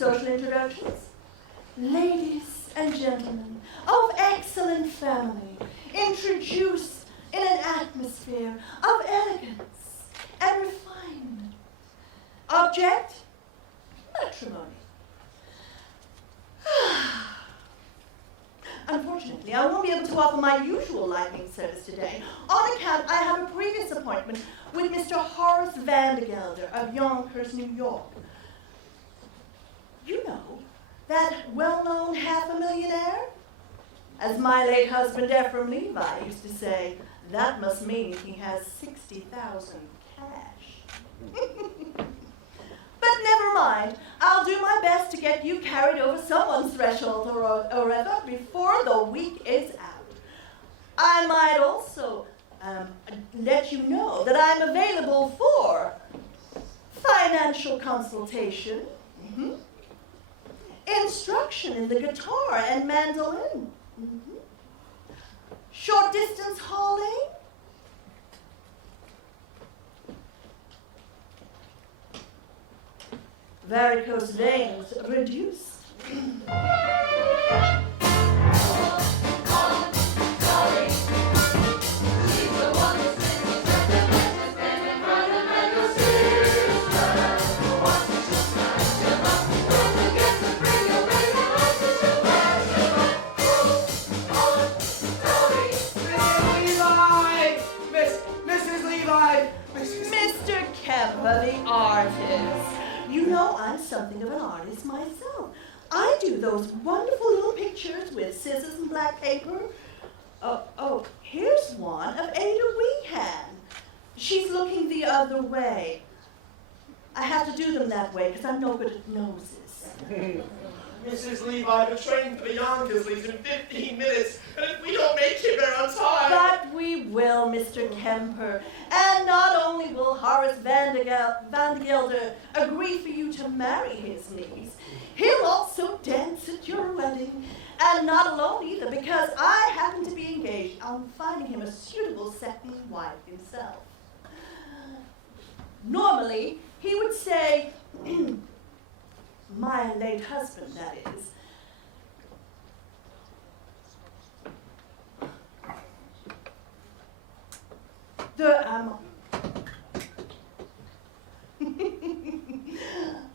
Social introductions. Ladies and gentlemen of excellent family, introduced in an atmosphere of elegance and refinement. Object, matrimony. Unfortunately, I won't be able to offer my usual lightning service today on account I have a previous appointment with Mr. Horace Vandergelder of Yonkers, New York. You know, that well-known half-a-millionaire? As my late husband Ephraim Levi used to say, that must mean he has 60,000 cash. But never mind, I'll do my best to get you carried over someone's threshold or other before the week is out. I might also let you know that I'm available for financial consultation, instruction in the guitar and mandolin, short distance hauling, varicose veins reduced. Mr. Kemper, the artist. You know, I'm something of an artist myself. I do those wonderful little pictures with scissors and black paper. Oh, here's one of Ada Weehan. She's looking the other way. I have to do them that way because I'm no good at noses. Mrs. Levi, the train for the Yonkers leaves in 15 minutes, and if we don't make it there on time... But we will, Mr. Kemper. And not only will Horace Vandergelder agree for you to marry his niece, he'll also dance at your wedding. And not alone either, because I happen to be engaged on finding him a suitable second wife himself. Normally, he would say... my late husband, that is.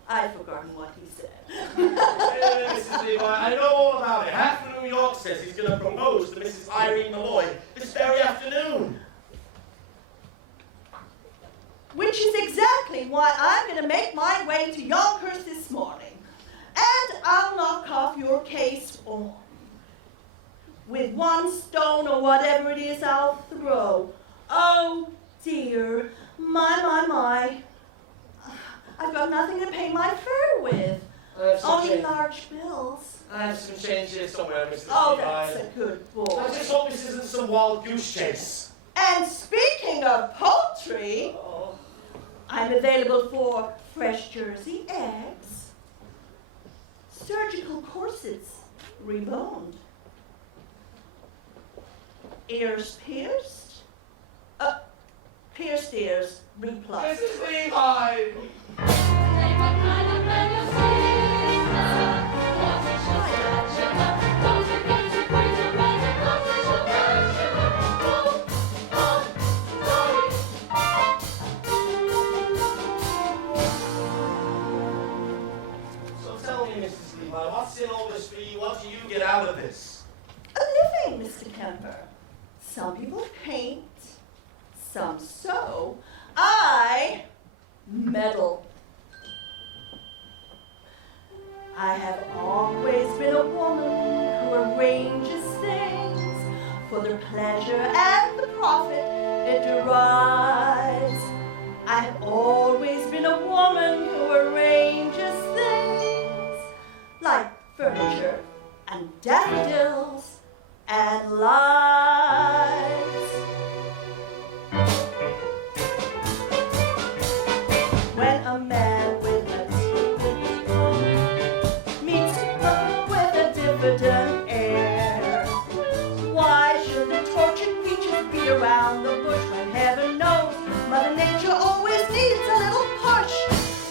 I've forgotten what he said. Mrs. Levi, I know all about it. Half of New York says he's going to propose to Mrs. Irene Malloy this very afternoon. Which is exactly why I'm going to make my way to Yonkers this morning. And I'll knock off your case on. With one stone or whatever it is I'll throw. Oh, dear. My. I've got nothing to pay my fare with. Only large bills. I have some change here somewhere, Mrs. Oh, Levi. that's a good boy. I just hope this isn't some wild goose chase. And speaking of poultry, I'm available for fresh Jersey eggs, surgical corsets, reboned, ears pierced, pierced ears, replugged. Mrs. Levi! What's in all this for you? What do you get out of this? A living, Mr. Kemper. Some people paint, some sew. I meddle. I have always been a woman who arranges things for the pleasure and the profit it derives. I have always been a woman who arranges things like furniture and daffodils and lies. When a man with a secret meets her with a diffident air, why should the tortured creatures be around the bush when heaven knows Mother Nature always needs a little push?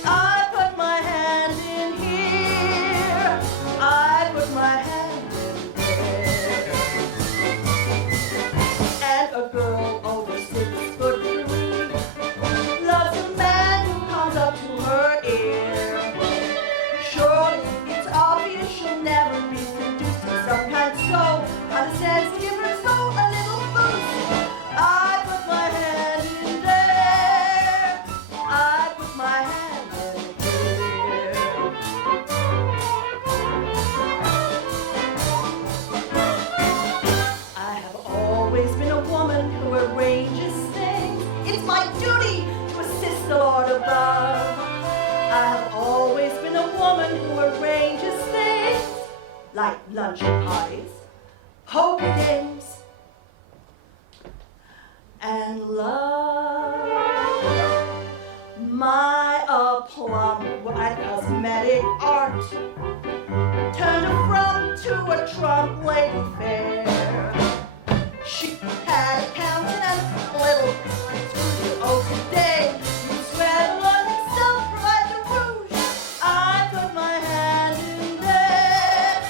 I put my hand in here like luncheon parties, poker games, and love. My aplomb at cosmetic art turned a front to a trump lady fair. She had a countenance, a little screwed. Oh, today, you swear on himself, provide the rouge. I put my hand in there.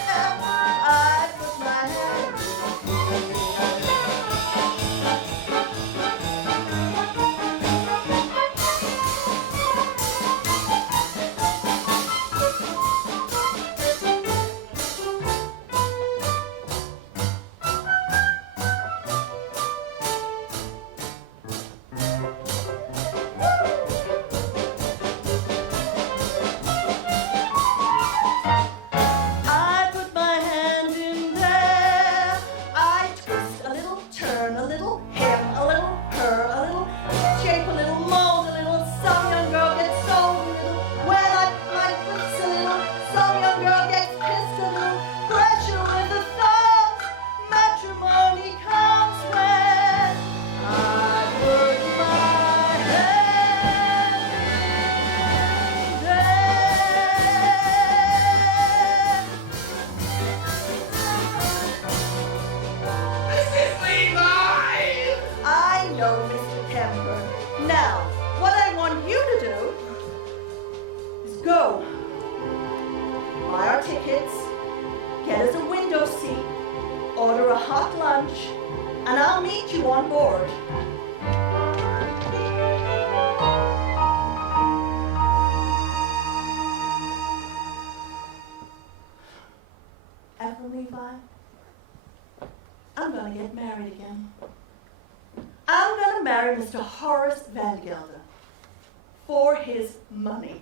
I put my hand in I put my hand in there. I twist a little, turn a little, hem a little, purr a little, shape a little, mold a little. Some young girl gets sold a little. When I put my flips a little, some young girl gets kissed a little. Pressure with the thumbs. Matrimony comes when I put my hand in there. Mrs. Levi! I know, Mr. Kemper. Now, what I want you to do is go. Buy our tickets, get us a window seat, order a hot lunch, and I'll meet you on board. Ephraim Levi, I'm gonna get married again. I'm gonna marry Mr. Horace Van Gelder for his money.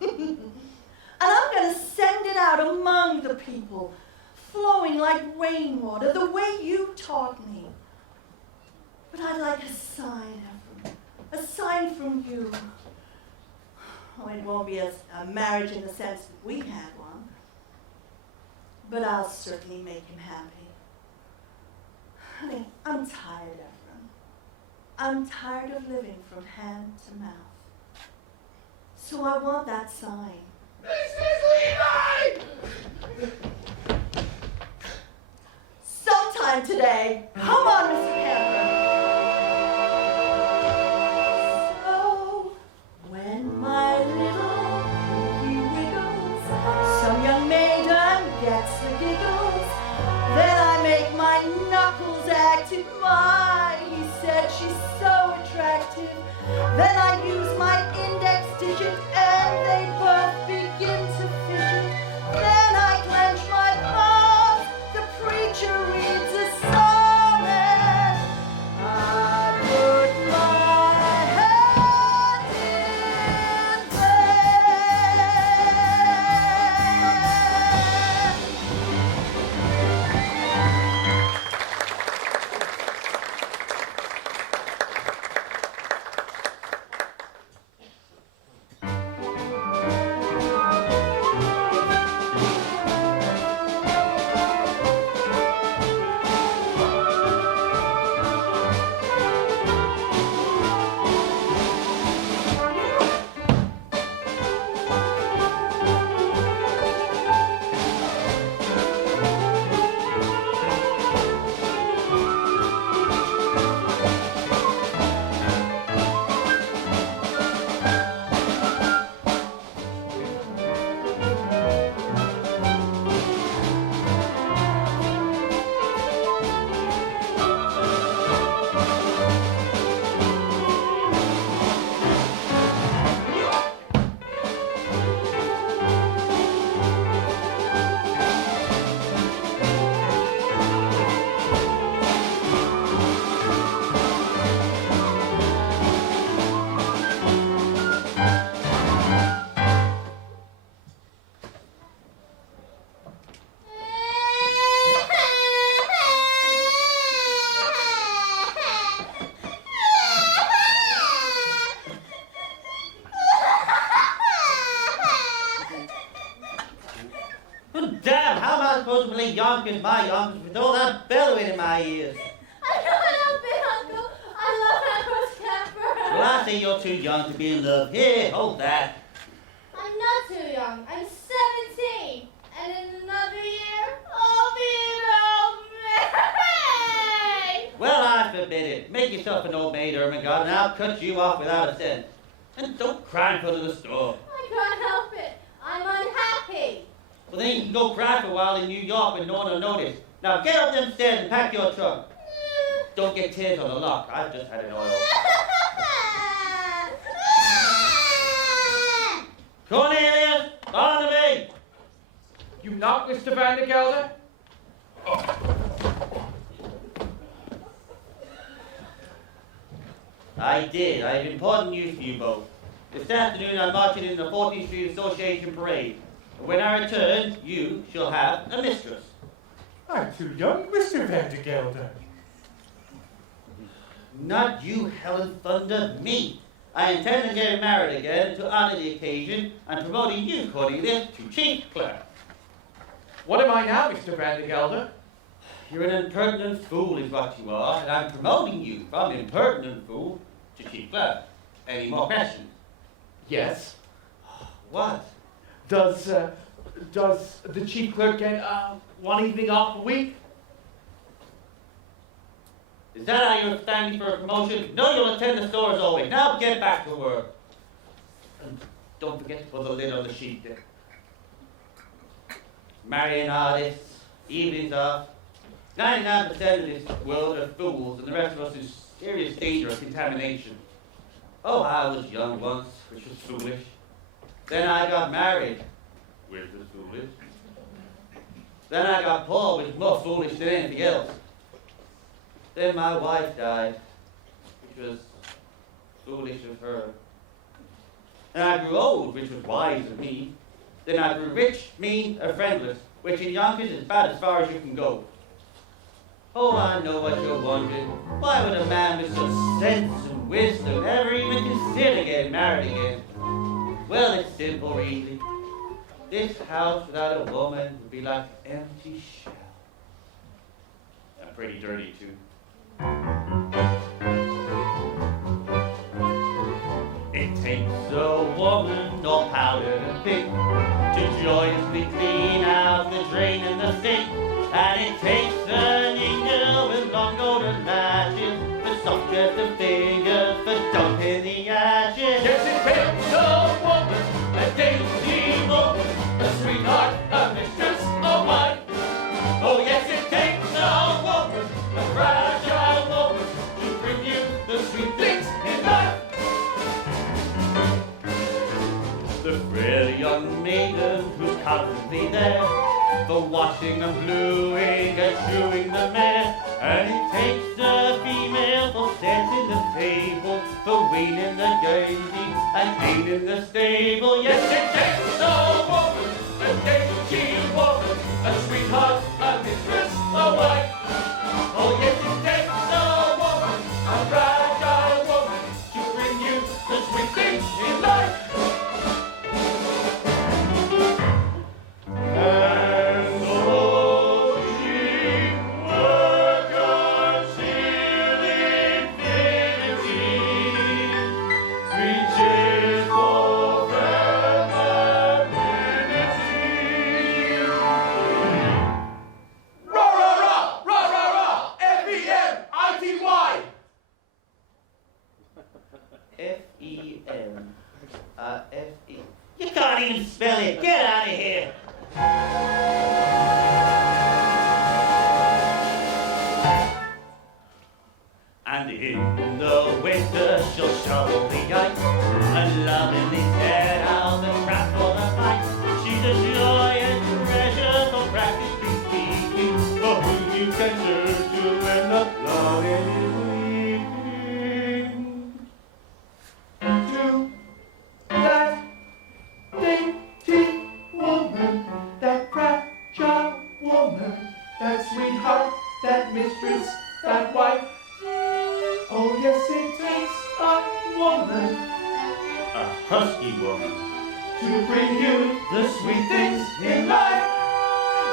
And I'm gonna send it out among the people, flowing like rainwater, the way you taught me. But I'd like a sign, Ephraim, a sign from you. Oh, it won't be a marriage in the sense that we had one, but I'll certainly make him happy. Honey, I'm tired, Ephraim. I'm tired of living from hand to mouth. So I want that sign. Mrs. Levi! Sometime today. Come on, Mr. Kemper. So, when my little pinky wiggles, some young maiden gets the giggles, then I make my knuckles active. My, he said she's so attractive. Then I use my index digit and they both begin to fidget. Then I clench my palms, the preacher reads a psalm and I put my hand in there. yonkers, my yonkers, with all that bellowing in my ears. I can't help it, Uncle. I love Ambrose Camper. Well, I say you're too young to be in love. Here, hold that. I'm not too young. I'm 17. And in another year, I'll be an old maid. Well, I forbid it. Make yourself an old maid, Ermengarde, and I'll cut you off without a cent. And don't cry in front of the store. I can't help it. I'm unhappy. Well, then you can go cry for a while in New York when no one will notice. Now get up them stairs and pack your trunk. Don't get tears on the lock. I've just had an oil. Cornelius, Barnaby! You knock, Mr. Van der Gelder? I did. I have important news for you both. This afternoon I'm marching in the 14th Street Association Parade. And when I return, you shall have a mistress. I'm too young, Mr. Van der Gelder. Not you, Helen Thunder, me. I intend on getting married again to honor the occasion and promoting you, Cornelius, to chief clerk. What am I now, Mr. Van der Gelder? You're an impertinent fool is what you are, and I'm promoting you from impertinent fool to chief clerk. Any more questions? Yes. What? Does the chief clerk get one evening off a week? Is that how you're standing for a promotion? No, you'll attend the store as always. Now get back to work. And don't forget to put the lid on the sheet there. Marrying artists, evenings off. 99% of this world are fools, and the rest of us in serious danger of contamination. Oh, I was young once, which was foolish. Then I got married, which was foolish. Then I got poor, which was more foolish than anything else. Then my wife died, which was foolish of her. Then I grew old, which was wise of me. Then I grew rich, mean, and friendless, which in Yonkers is about as far as you can go. Oh, I know what you're wondering. Why would a man with such sense and wisdom ever even consider getting married again? Well, it's simple, really. This house without a woman would be like an empty shell. And pretty dirty, too. It takes a woman all powdered and pink to joyously clean out the drain in the sink. And it takes an angel with long golden lashes, with soft dressed and fingers for dumping the ashes. Yes, it takes a woman, a dainty woman, a sweetheart, a mistress, a wife. Oh yes, it takes a woman, a fragile woman, to bring you the sweet things in life. The frail young maiden who's constantly there, for washing and bluing and chewing the mare. And it takes a female for setting the table, for weaning the Guernsey and cleaning the stable. Yes, it takes a woman, a dainty woman, a sweetheart, a mistress, a wife. Oh yes, it takes a woman, A fragile woman, to bring you the sweet things in life. and so she workers till infinity, reaches for fraternity. Rah, rah, rah, rah, rah, rah, F-E-M-I-T-Y. F-E-M. F-E. You can't even spell it. Get out of here. And in the winter she'll shovel the ice, and lovingly set out the trap for the fight. She's a joy and treasure, for practically speaking, for whom you can turn to when the blood is weeping. To that dainty woman, that fragile woman, that sweetheart, that mistress, that wife. Oh yes, it takes a woman A husky woman. to bring you the sweet things in life.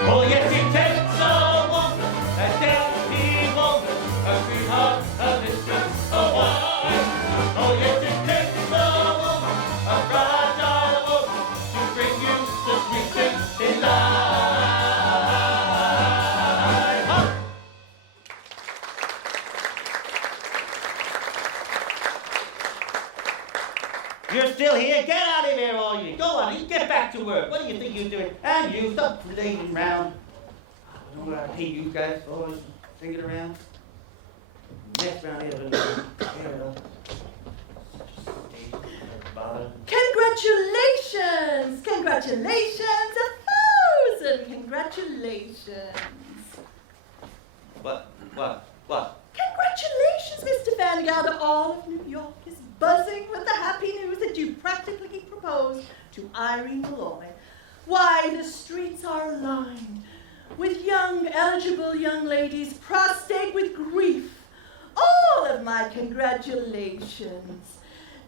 Oh, yes, it takes a woman, a dainty woman, a sweetheart, a mistress, a wife. Oh, yes, it takes a woman, a fragile woman, to bring you the sweet things in life. Huh? You're still here? Get out of here, all you. Go on, you get back to work. What do you think you're doing? And you, stop laying around. I don't know what I pay you guys for. Take it around. Mess around here, but tear it up. Bother. Congratulations! Congratulations! 1,000 congratulations! What? Congratulations, Mr. Van Gelder. All of New York is buzzing with the happy news that you practically proposed to Irene Malloy. Why, the streets are lined with eligible young ladies prostrate with grief. All of my congratulations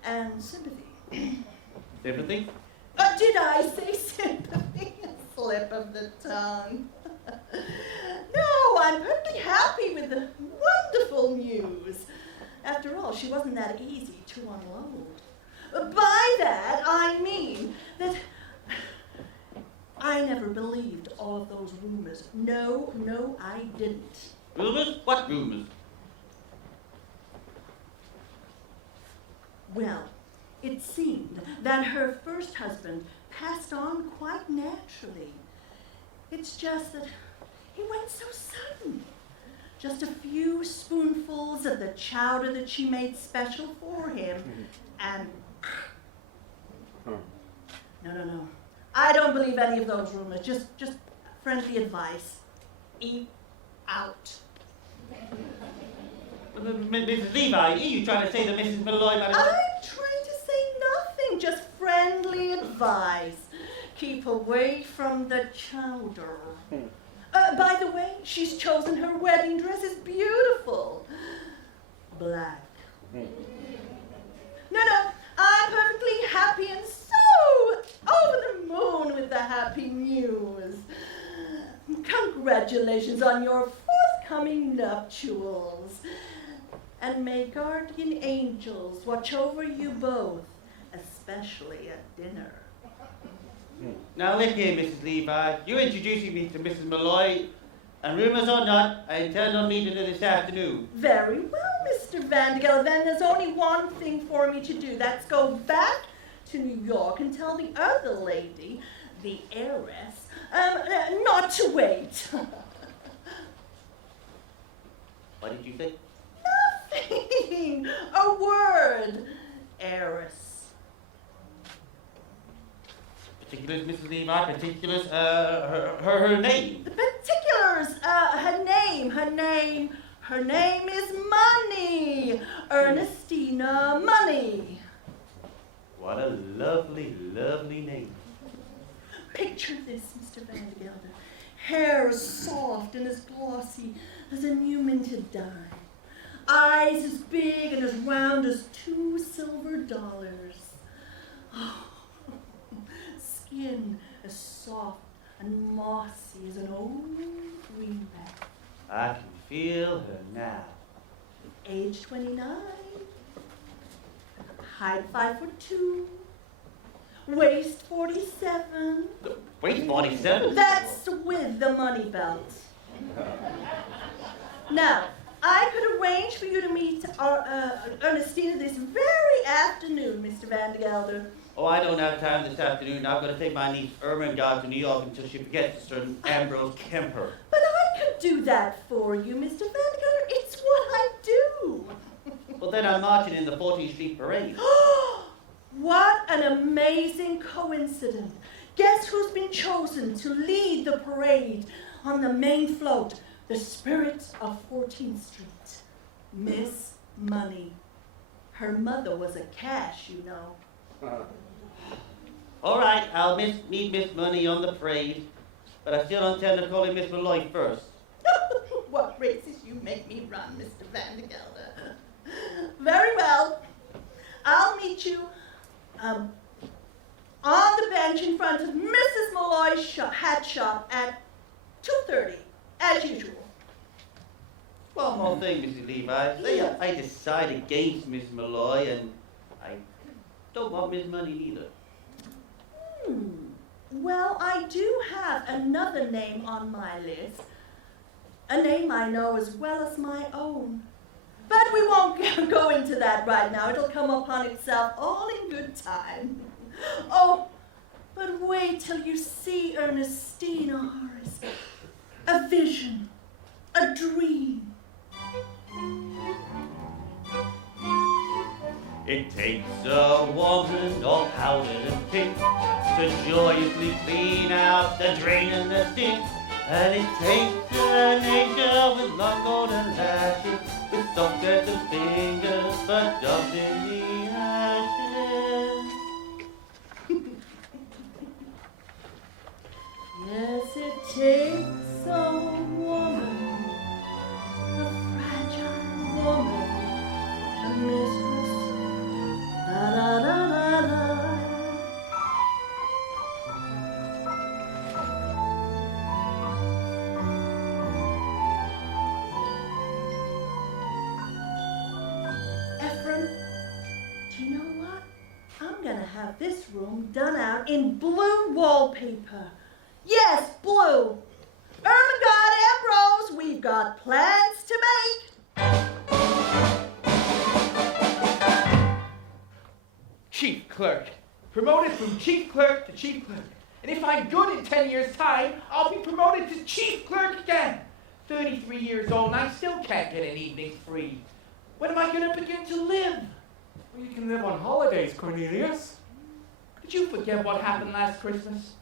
and sympathy. Sympathy? Did I say sympathy? Slip of the tongue. No, I'm perfectly happy with the wonderful news. After all, she wasn't that easy to unload. By that, I mean that I never believed all of those rumors. No, I didn't. Rumors? What rumors? Well, it seemed that her first husband passed on quite naturally. It's just that he went so sudden. Just a few spoonfuls of the chowder that she made special for him, and no. I don't believe any of those rumors. Just friendly advice. Eat out. Mrs. Levi, are you trying to say that Mrs. Malloy... I'm trying to say nothing, just friendly advice. Keep away from the chowder. By the way, she's chosen her wedding dress. It's beautiful. Black. No, I'm perfectly happy and so over the moon with the happy news. Congratulations on your forthcoming nuptials. And may guardian angels watch over you both, especially at dinner. Now look here, Mrs. Levi. You're introducing me to Mrs. Malloy, and rumors or not, I intend on meeting her this afternoon. Very well, Mr. Vandergeld. Then there's only one thing for me to do. That's go back to New York and tell the other lady, the heiress, not to wait. What did you say? Nothing. A word. Heiress. Particulars, Mrs. Levi, particulars, her name. The particulars, her name is Money. Ernestina Money. What a lovely, lovely name. Picture this, Mr. Vandergelder. Hair as soft and as glossy as a new minted dime. Eyes as big and as round as 2 silver dollars. Oh, skin as soft and mossy as an old greenback. I can feel her now. Age 29. Height 5'2". Waist 47. Wait, 47? That's with the money belt. Now, I could arrange for you to meet Ernestina this very afternoon, Mr. Vandergelder. Oh, I don't have time this afternoon. I've got to take my niece Ermengarde to New York until she forgets a certain Ambrose Kemper. But I could do that for you, Mr. Vandergelder. It's what I do. Well, then I'm marching in the 14th Street Parade. What an amazing coincidence. Guess who's been chosen to lead the parade on the main float, the spirit of 14th Street? Miss Money. Her mother was a cash, you know. All right, I'll meet Miss Money on the parade, but I still intend to call her Miss Malloy first. What races you make me run, Mr. Vandergelder. Very well. I'll meet you on the bench in front of Mrs. Malloy's hat shop at 2:30, as usual. One more thing, Mrs. Levi. Say I decide against Miss Malloy, and I don't want Miss Money either. Well, I do have another name on my list. A name I know as well as my own. But we won't go into that right now. It'll come upon itself all in good time. Oh, but wait till you see Ernestina, Horace. A vision, a dream. It takes a woman all powdered and pink to joyously clean out the drain and the sink. And it takes an angel with long golden lashes, with soft gentle fingers, but dumped in the ashes. Yes, it takes a woman, a fragile woman, a mistress. Da da da da da. Ephraim, do you know what? I'm gonna have this room done out in blue wallpaper. Yes, blue. Ermengarde Ambrose, we've got plans to make. Chief clerk. Promoted from chief clerk to chief clerk. And if I'm good in 10 years' time, I'll be promoted to chief clerk again. 33 years old and I still can't get an evening free. When am I going to begin to live? Well, you can live on holidays, Cornelius. Did you forget what happened last Christmas?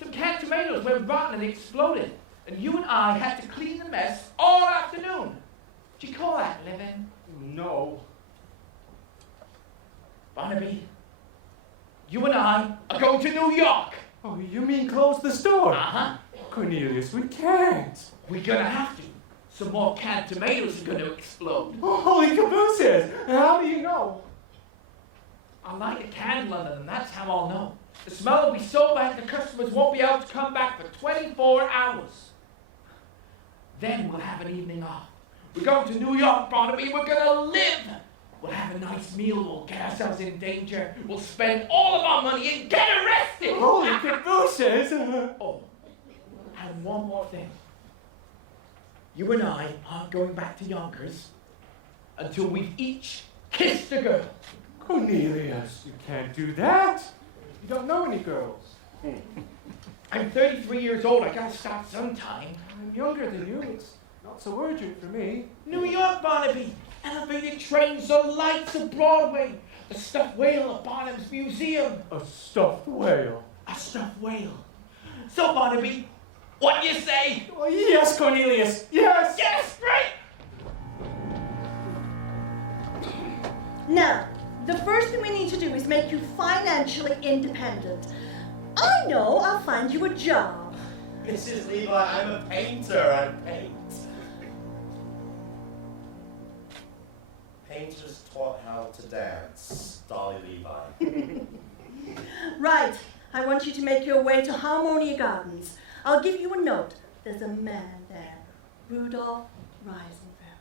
Some canned tomatoes went rotten and exploded. And you and I had to clean the mess all afternoon. Did you call that living? No. Barnaby, you and I are going to New York. Oh, you mean close the store? Uh-huh. Cornelius, we can't. We're gonna have to. Some more canned tomatoes are gonna explode. Oh, holy cabooses! How do you know? I'll light a candle under them, that's how I'll know. The smell will be so bad the customers won't be able to come back for 24 hours. Then we'll have an evening off. We're going to New York, Barnaby, we're gonna live. We'll have a nice meal, we'll get ourselves in danger, we'll spend all of our money and get arrested! Holy cabooses! Oh, and one more thing. You and I aren't going back to Yonkers until we've each kissed a girl. Cornelius, you can't do that. You don't know any girls. I'm 33 years old, I gotta start sometime. I'm younger than you. It's not so urgent for me. New York, Barnaby. Elevated trains, the lights of Broadway. The stuffed whale at Barnum's Museum. A stuffed whale. A stuffed whale. So, Barnaby, what do you say? Oh, yes, Cornelius, yes! Yes, great! Now, the first thing we need to do is make you financially independent. I know, I'll find you a job. Mrs. Levi, I'm a painter. I paint. Painters taught how to dance. Dolly Levi. Right, I want you to make your way to Harmonia Gardens. I'll give you a note. There's a man there, Rudolph Reisenberger.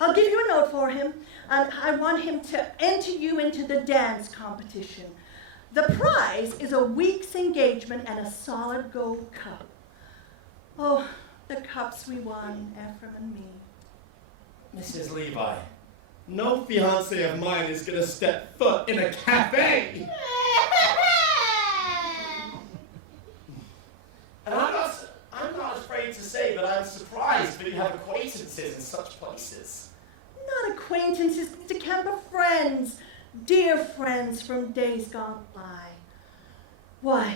I'll give you a note for him, and I want him to enter you into the dance competition. The prize is a week's engagement and a solid gold cup. Oh, the cups we won, Ephraim and me. Mrs. Levi, no fiance of mine is gonna step foot in a cafe. And I'm not afraid to say that I'm surprised that you have acquaintances in such places. Not acquaintances, Mr. Kemper, friends. Dear friends from days gone by. Why,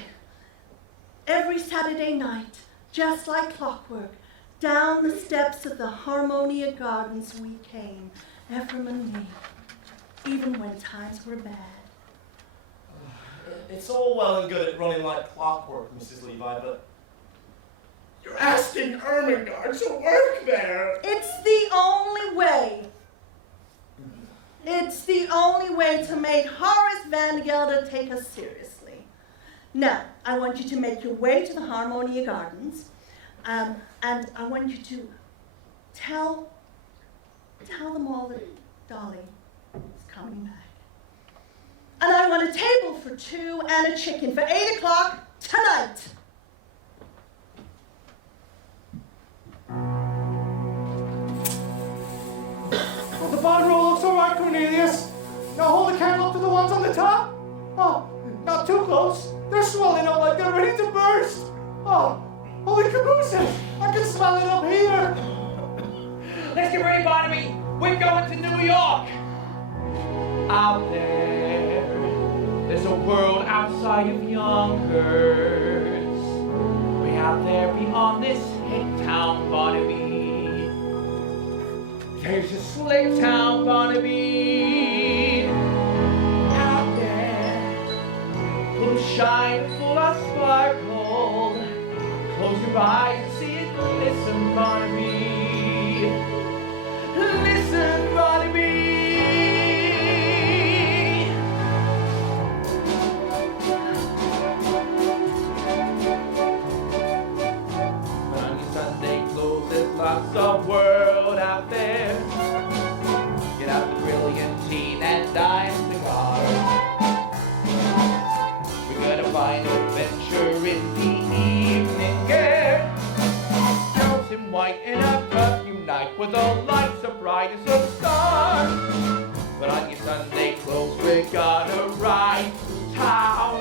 every Saturday night, just like clockwork, down the steps of the Harmonia Gardens we came, Ephraim and me, even when times were bad. It's all well and good at running like clockwork, Mrs. Levi, but you're asking Ermengarde to work there. It's the only way. It's the only way to make Horace Van Gelder take us seriously. Now, I want you to make your way to the Harmonia Gardens. And I want you to tell them all that Dolly is coming back. And I want a table for 2 and a chicken for 8 o'clock tonight. Oh, the barn roll looks all right, Cornelius. Now hold the candle up to the ones on the top. Oh, not too close. They're swelling up like they're ready to burst. Oh, holy caboose! I can smell it up here. Let's get ready, Barnaby. We're going to New York. Out there's a world outside of Yonkers. Way out there beyond this hick town, Barnaby. There's a slave town, Barnaby. Out there, full of shine, full of sparkle. Close your eyes and see it glisten, Barnaby. Listen, Barnaby. On your Sunday clothes, there's lots of world out there. Get out the brilliant teen and dime cigars. We're gonna find adventure in the evening air. Girls in white in a perfume night with the lights as bright as a star. But on your Sunday clothes, we gotta ride through town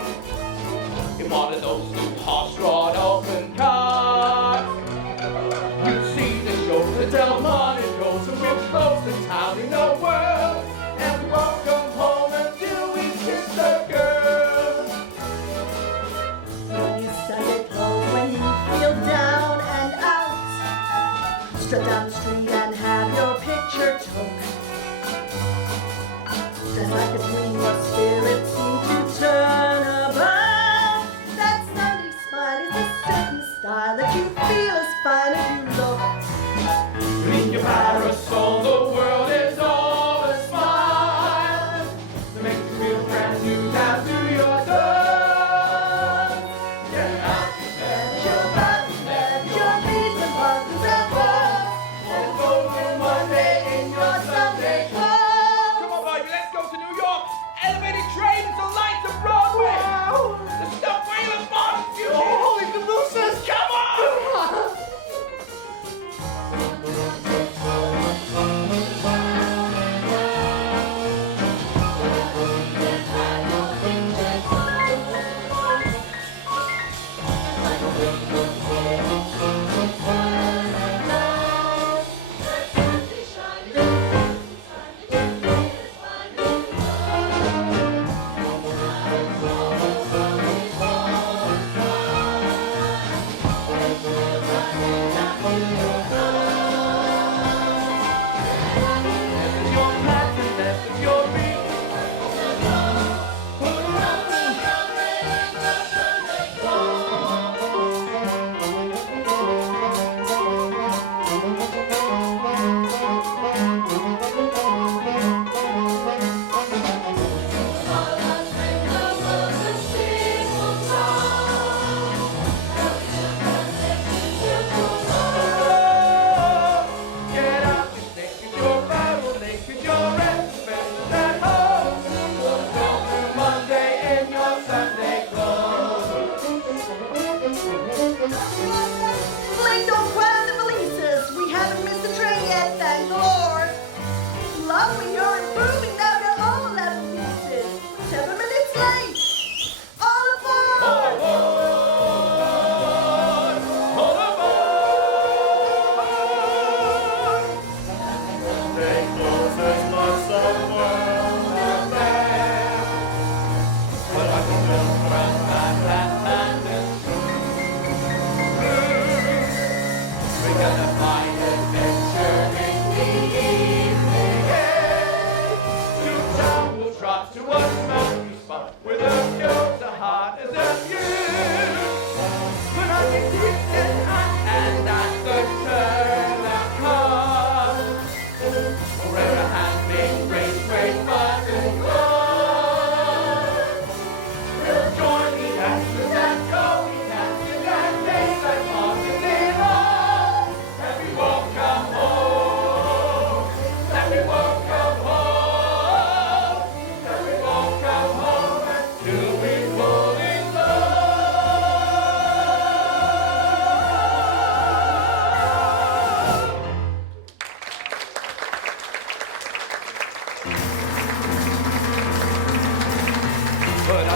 in one of those new horse-drawn open cars. You see the show, the Delmonico's, and we'll close the town in the world, and we won't come home until we kiss the girl. Put your Sunday clothes when you feel down and out. Strut down the street and have your picture took. Dress like a dream, your spirit seems to turn about. That Sunday smile is a certain style that you feel as fine as you look. In your parasol, the world is all a smile that makes you feel brand new down to your toes. Get out your bed, Your body bed, your knees and buttons and balls, and golden one day in your Sunday clothes. come on, baby, let's go to New York.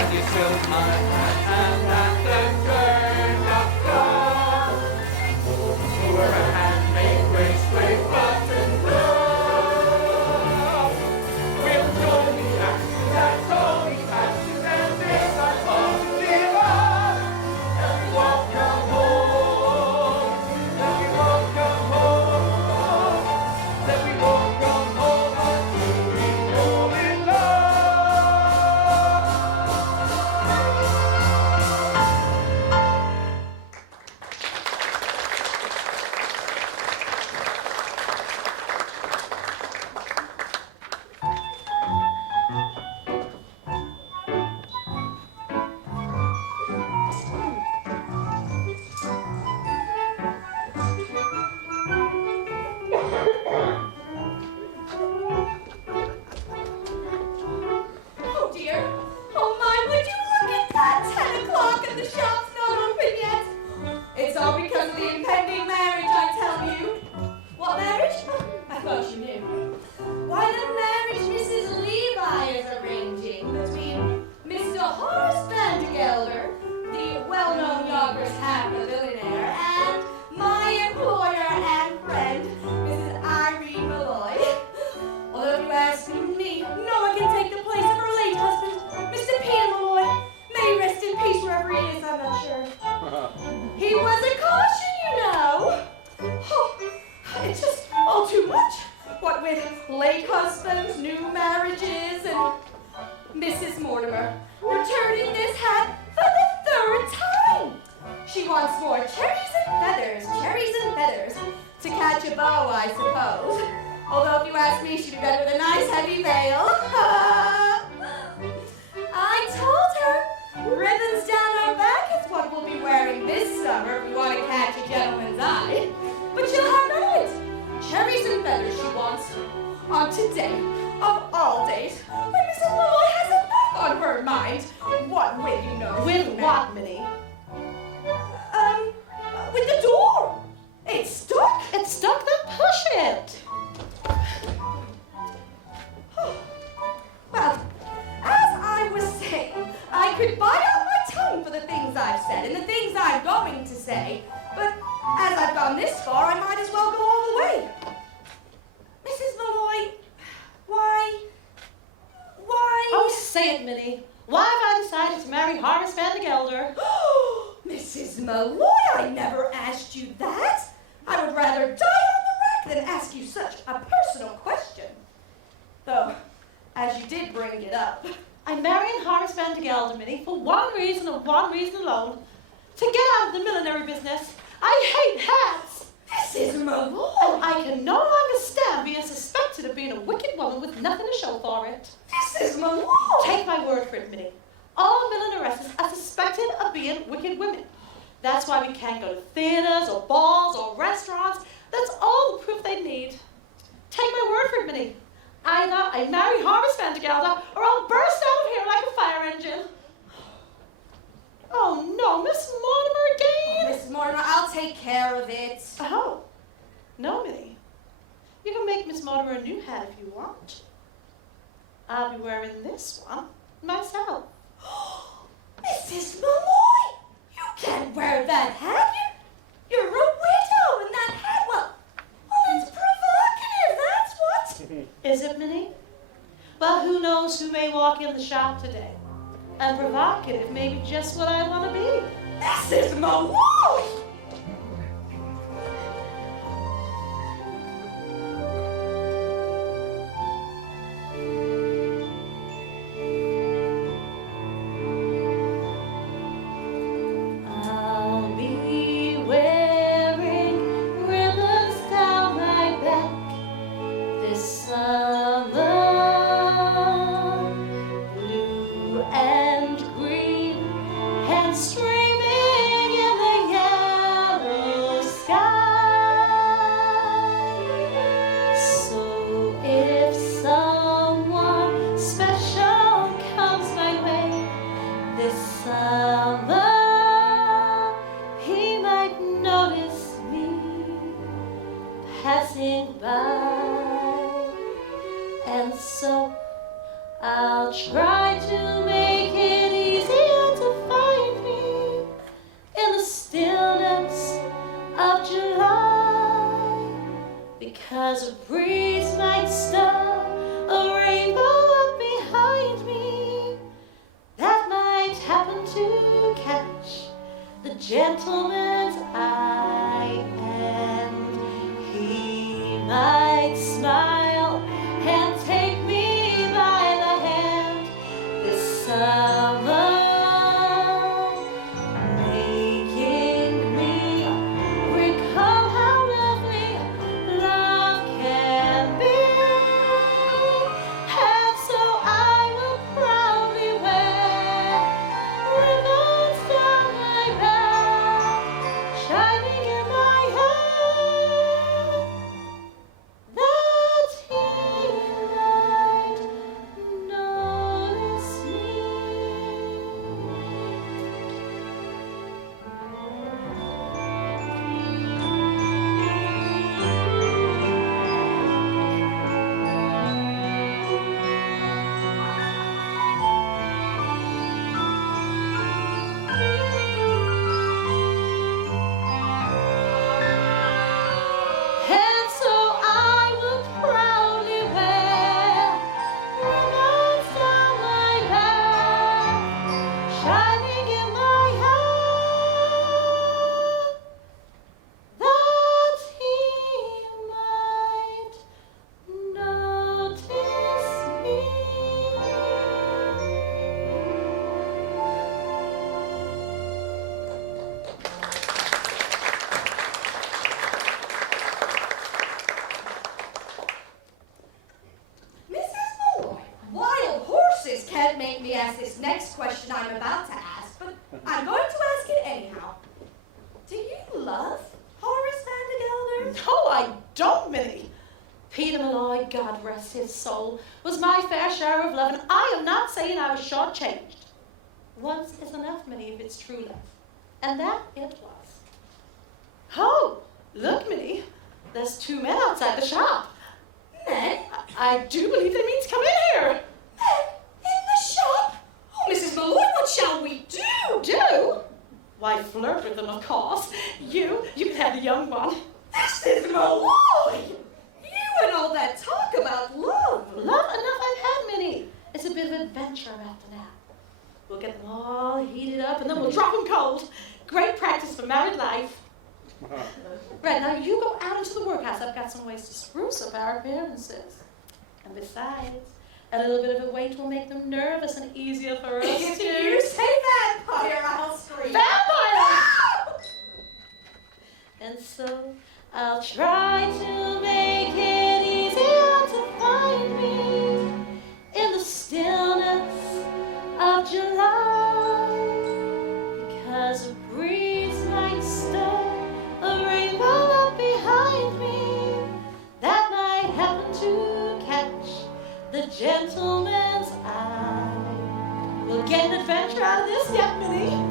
as you shook my hand and then turned up gone. You were a handmade grace, great button glove. We'll Dolly axes and Dolly patches and this I positive of. And we won't come home. And we won't come home. That we won't come home until we fall in love. Oh dear. Oh my, would you look at that? 10 o'clock and the shop's not open yet. It's all because of the impending marriage, I tell you. What marriage? I thought you knew. Why, the marriage Mrs. Levi is arranging between Mr. Horace Vandergelder, the well-known Yonkers Hammer millionaire, and my employer and friend, Mrs. Irene Malloy. Although if you ask me, no one can take the place of her late husband, Mr. Peter Malloy. May he rest in peace wherever he is, I'm not sure. He was a caution, you know. Oh, it's just all too much. What with late husbands, new marriages, and Mrs. Mortimer returning this hat for the 3rd time. She wants more cherries and feathers, to catch a beau, I suppose. Although if you ask me, she'd be better with a nice heavy veil. I told her, ribbons down our back is what we'll be wearing this summer if we want to catch a gentleman's eye. But she'll have none of it. Cherries and feathers she wants. On today, of all days, when Mrs. Malloy has a knock on her mind. What will you know? With what, Minnie? With the door. It's stuck. It's stuck, then push it. Well, as I was saying, I could bite out my tongue for the things I've said and the things I'm going to say, but as I've gone this far, I might as well go all the way. Mrs. Malloy, why? Oh, say it, Minnie. Why have I decided to marry Horace Vandergelder? Mrs. Malloy, I never asked you that. I would rather die on the rack than ask you such a personal question. Though, as you did bring it up. I'm marrying Horace Vandergelder, Minnie, for one reason and one reason alone. To get out of the millinery business. I hate hats. Mrs. Malloy! And I can no longer stand being suspected of being a wicked woman with nothing to show for it. Mrs. Malloy! Take my word for it, Minnie. All millineresses are suspected of being wicked women. That's why we can't go to theaters or balls or restaurants. That's all the proof they need. Take my word for it, Minnie. Either I marry Horace Vandergelder or I'll burst out of here like a fire engine. Oh no, Miss Mortimer again? Mrs. Mortimer, I'll take care of it. Oh, no, Minnie. You can make Miss Mortimer a new hat if you want. I'll be wearing this one myself. Mrs. Malloy! You can't wear that hat. You're a widow, and that hat, well, it's provocative, that's what. Is it, Minnie? Well, who knows who may walk in the shop today. And provocative may be just what I want to be. Mrs. Malloy! I'll be wearing ribbons down my back this summer. Blue and green and streaming in the yellow sky. So if someone special comes my way this summer, he might notice me passing by, and so I'll try to make it easy because a breeze might stir a rainbow up behind me that might happen to catch the gentleman's eye, and he might smile and take me by the hand this summer, making me recall how lovely love can be. And so I will proudly wear ribbons down my back, shining in my hair, that he might notice me. And so I will proudly wear ribbons down my back, shining in my hair, that he might notice me. Mrs. Malloy, wild horses can't make me ask this next question I'm about to ask, but I'm going to ask it anyhow. Do you love Horace Van de Gelder? No, I don't, Minnie. Peter Malloy, God rest his soul, was my fair share of love, and I am not saying I was shortchanged. Once is enough, Minnie, if it's true love. And that it was. Oh, look, Minnie. There's two men outside the shop. Men? I do believe they mean to come in here. Men? In the shop? Oh, Mrs. Malloy, what shall we do? Do? Why, flirt with them, of course. You can have the young one. Mrs. Malloy! You and all that talk about love. Love enough I've had, Minnie. It's a bit of adventure after that. We'll get them all heated up and then we'll drop them cold. Great practice for married life. Right, now you go out into the workhouse. I've got some ways to spruce up our appearances. And besides, a little bit of a weight will make them nervous and easier for us If to... you say vampire, I'll scream. Vampire! And so I'll try to make it easier to find me in the stillness of July, because a breeze might stir a rainbow up behind me that might happen to catch the gentleman's eye. We'll get an adventure out of this yet, Minnie.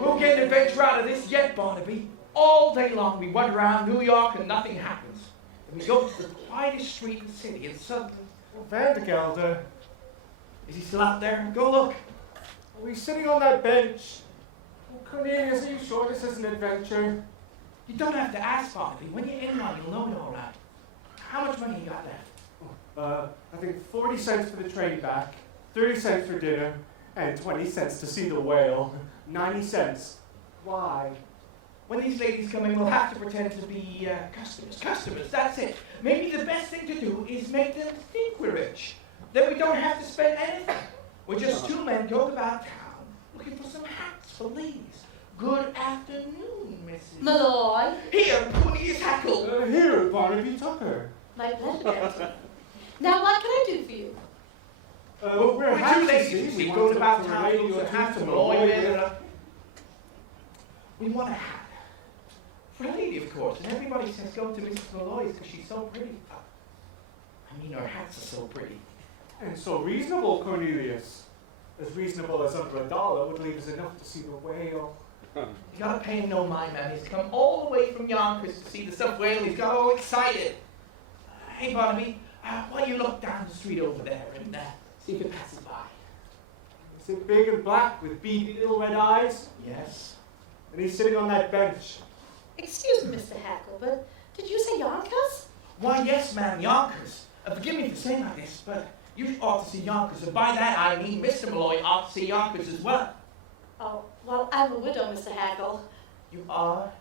We'll get an adventure out of this yet, Barnaby. All day long we wander around New York and nothing happens. And we go to the quietest street in the city and suddenly... Oh, Van de Gelder. Is he still out there? Go look. Are we sitting on that bench? Oh, Cornelius, are you sure this is an adventure? You don't have to ask, Barnaby. When you're in one, you'll know it all right. How much money you got left? I think 40 cents for the train back, 30 cents for dinner, and 20 cents to see the whale. 90 cents. Why? When these ladies come in, we'll have to pretend to be customers. Customers, that's it. Maybe the best thing to do is make them think we're rich. Then we don't have to spend anything. We're just two men going about town looking for some hats for ladies. Good afternoon, Mrs. Malloy. Here, Cornelius Hackle. Here, Barnaby Tucker. My pleasure, Captain. Now, what can I do for you? We're two happy to ladies. see We you. go Want to about look for town a lady looking or for two hats to and Malloy Malloy with. with. We want a hat. For a lady, of course. And everybody says go to Mrs. Malloy's because she's so pretty. I mean, her hats are so pretty. And so reasonable, Cornelius. As reasonable as under $1 would leave us enough to see the whale. You gotta pay him no mind, man. He's come all the way from Yonkers to see the stuffed whale. He's got all excited. Hey, Barnaby, why don't you look down the street over there and see if it passes by? Is it big and black with beady little red eyes? Yes. And he's sitting on that bench. Excuse me, Mr. Hackle, but did you say Yonkers? Why, yes, ma'am, Yonkers. Forgive me for saying like this, but you ought to see Yonkers. And by that I mean Mr. Malloy ought to see Yonkers as well. Oh, well, I'm a widow, Mr. Hackle. You are?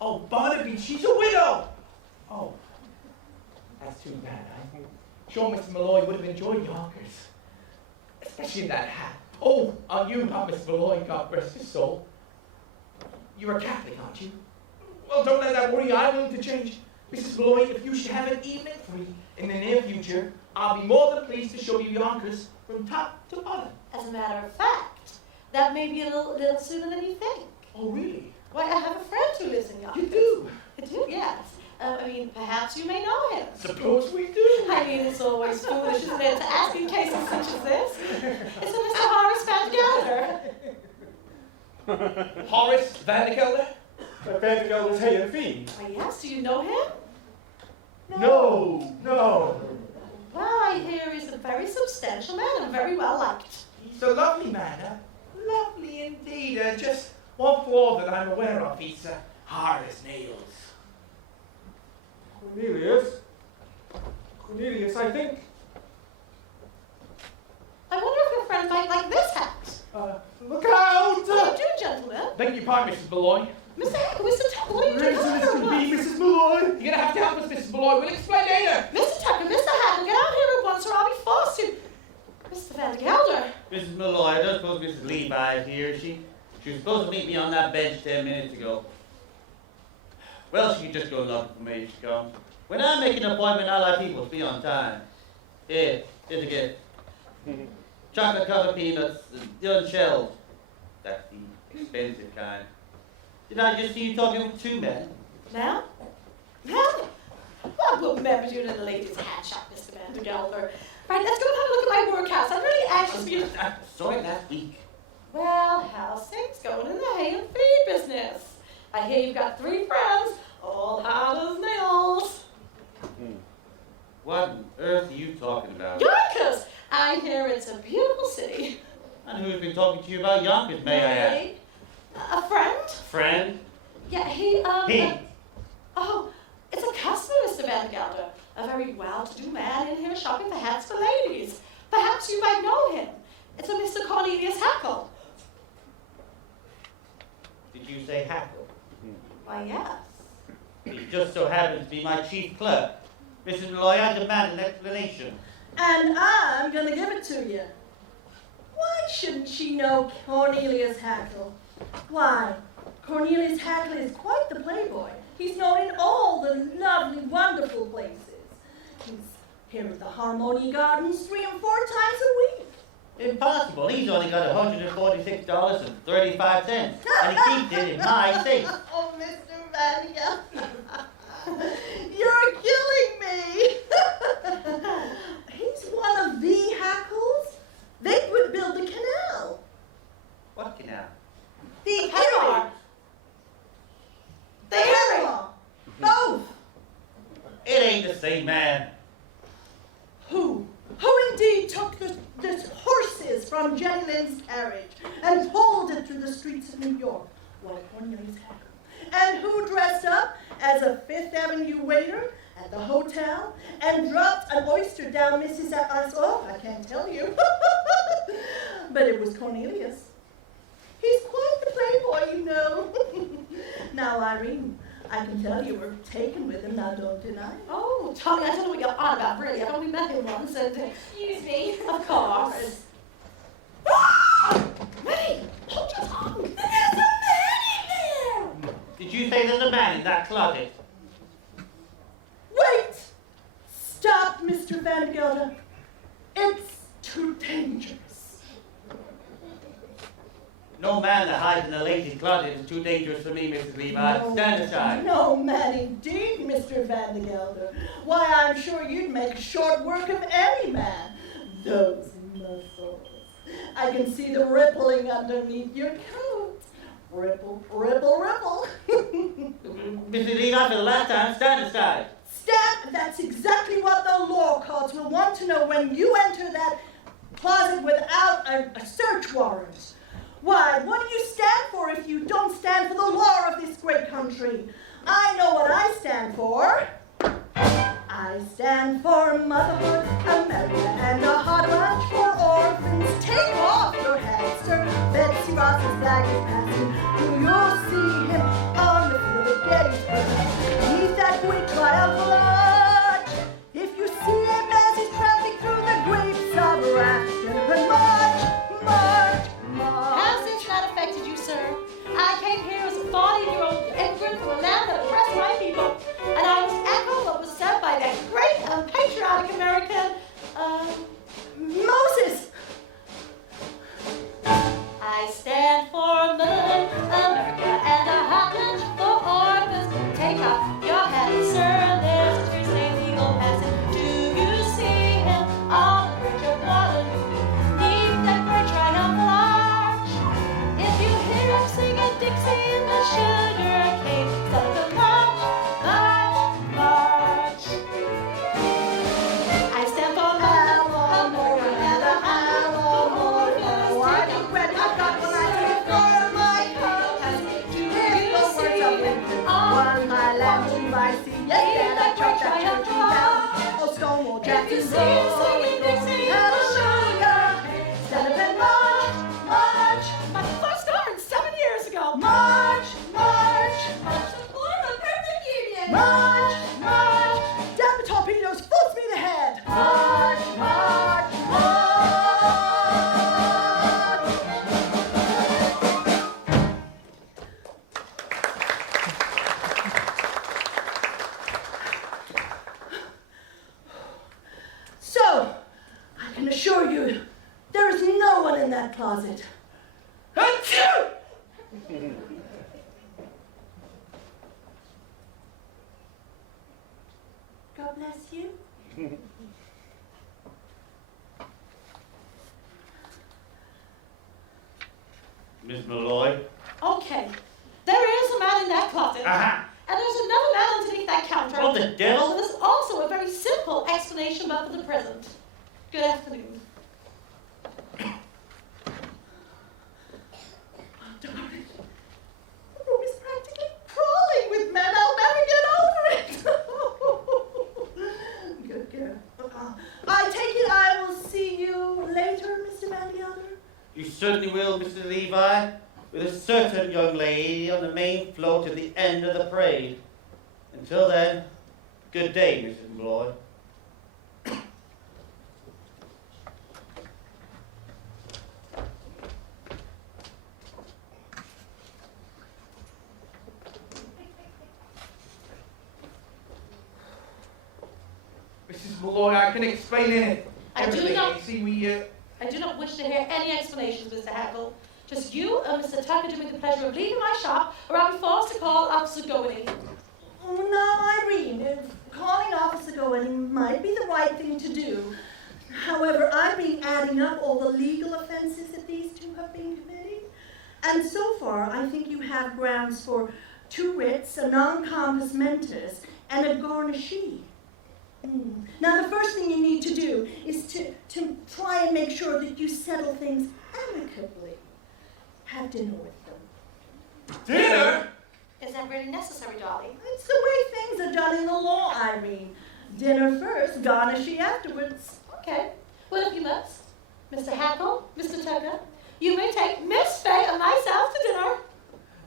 Oh, Barnaby, she's a widow! Oh, that's too bad. I'm sure Mr. Malloy would have enjoyed Yonkers. Especially in that hat. Oh, on you, not Mr. Malloy, God rest his soul. You're a Catholic, aren't you? Well, don't let that worry you. I'm willing to change. Mrs. Malloy, if you should have an evening free in the near future, I'll be more than pleased to show you Yonkers from top to bottom. As a matter of fact, that may be a little sooner than you think. Oh, really? Why, I have a friend who lives in Yonkers. You do? I do, yes. I mean, perhaps you may know him. Suppose we do. I mean, it's always foolish, isn't it, to ask in cases such as this. It's a Mr. Horace Van Gelder. Horace Van Gelder? Van Gelder's hay and feed. Why, yes, do you know him? No. Well, I hear he's a very substantial man and very well liked. He's a lovely man, lovely indeed. Just one flaw that I'm aware of. He's hard as nails. Cornelius, I think. I wonder if your friend might like this hat. Look out! What do you do, gentlemen? Beg your pardon, Mrs. Malloy. Mr. Hackle, Mr. Tucker, what are you doing? Reason is to be Mrs. Malloy. You're gonna have to help us, Mrs. Malloy. We'll explain later. Mr. Tucker, Mr. Hackle, get out here at once or I'll be forced to... Mr. Van Gelder. Mrs. Malloy, I don't suppose Mrs. Levi is here, is she? She was supposed to meet me on that bench 10 minutes ago. Well, she can just go looking for me if she comes. When I make an appointment, I like people to be on time. Here, here's a gift. Chocolate-covered peanuts, the unshelled. That's the expensive kind. Did I just see you talking with two men? Now? Well, I will remember you in the ladies' hat shop, Mr. Van Gelder. Right, let's go and have a look at my workhouse. I'm really anxious for you to... I saw it last week. Well, how's things going in the hay and feed business? I hear you've got 3 friends, all hard as nails. What on earth are you talking about? Yonkers! I hear it's a beautiful city. And who's been talking to you about Yonkers, may I ask? A friend? Friend? Yeah, he, He? Oh, it's a customer, Mr. Van Gelder. A very well-to-do man in here shopping for hats for ladies. Perhaps you might know him. It's a Mr. Cornelius Hackle. Did you say Hackle? Why, yes. He just so happens to be my chief clerk. Mrs. Malloy, I demand an explanation. And I'm gonna give it to you. Why shouldn't she know Cornelius Hackle? Why, Cornelius Hackle is quite the playboy. He's known in all the lovely, wonderful places. He's here at the Harmony Gardens 3 and 4 times a week. Impossible. He's only got $146.35, and he keeps it in my safe. Oh, Mr. Van Gelder. You're killing me. He's one of the Hackles. They would build the canal. What canal? The Panama. Erie. The Panama. Both. It ain't the same man. Who indeed took the horses from Jenny Lynn's carriage and pulled it through the streets of New York? Why, Cornelius Hackle. And who dressed up as a Fifth Avenue waiter at the hotel and dropped an oyster down Mrs. I can't tell you. But it was Cornelius. He's quite the playboy, you know. Now, Irene, I can tell you were taken with him, now don't deny it. Oh, Dolly, I don't know what you're on about, really. I've only met him once, and... Excuse me. Of course. Hey, hold your tongue. There's a man in there! Did you say there's a man in that closet? Wait! Stop, Mr. Van Gelder. It's too dangerous. No man that hides in a lady's closet is too dangerous for me, Mrs. Levi. Stand aside. No man indeed, Mr. Van Gelder. Why, I'm sure you'd make short work of any man. Those muscles. I can see the rippling underneath your coat. Ripple, ripple, ripple. Mrs. Levi, for the last time, stand aside. Stand, that's exactly what the law courts will want to know when you enter that closet without a search search warrant. Why, what do you stand for if you don't stand for the law of this great country? I know what I stand for. I stand for motherhood, America, and a hot lunch for orphans. Take off your hat, sir. Betsy Ross's flag is passing. You'll see him on the field at Gettysburg. Beneath that great triumphal arch. If you see him as he's traveling through the grapes of wrath, march, march, march. Has this not affected you, sir? I came here as a 40-year-old immigrant from a land that oppressed my people, and I must echo what was said by that great and patriotic American, Moses! I stand for motherhood, America, and a hot lunch for orphans. Take off your hat, sir. There's a Tuesday legal passing. Do you see him on the bridge of Waterloo? Neath that great triumphal arch. If you hear him singing Dixie in the sugar cane, start the march, march, march. I stand for love, America, and a hot lunch for orphans. I regret I got when I took for my country. Hear the words of Lincoln. One my land to I see. Yes, and I church that church down. Oh, Stonewall Jackson, rolling, going, hallelujah. Stand up and march, march, My first garden 7 years ago. march, march, To form a perfect union. march, march. Down the torpedoes, full speed ahead. March, march, march. So, I can assure you, there is no one in that closet. Achoo! God bless you. Miss Malloy? Okay, there is a man in that closet. Aha! And there's another man underneath that counter. What the devil? There's also a very simple explanation but for the present. Good afternoon. Darn it. The room is practically crawling with men. I'll never get over it. Good girl. I take it I will see you later, Mr. Van Gelder. You certainly will, Mr. Levi, with a certain young lady on the main float at the end of the parade. Until then, good day, Mrs. Malloy. Mrs. Malloy, I can explain it. I do Everything. not- You see, we, I do not wish to hear any explanations, Mr. Hackle. Just you and Mr. Tucker do me the pleasure of leaving my shop, or I'll be forced to call Officer Goey. Oh, now, Irene, calling Officer Goen might be the right thing to do. However, I've been adding up all the legal offenses that these two have been committing, and so far I think you have grounds for 2 writs, a non compos mentis, and a garnishee. Now, the first thing you need to do is to try and make sure that you settle things amicably. Have dinner with them. Dinner? Is that really necessary, Dolly? It's the way things are done in the law, Irene. Dinner first, garnishee afterwards. Okay. Well, if you must, Mr. Hackle, Mr. Tucker, you may take Miss Fay and myself to dinner.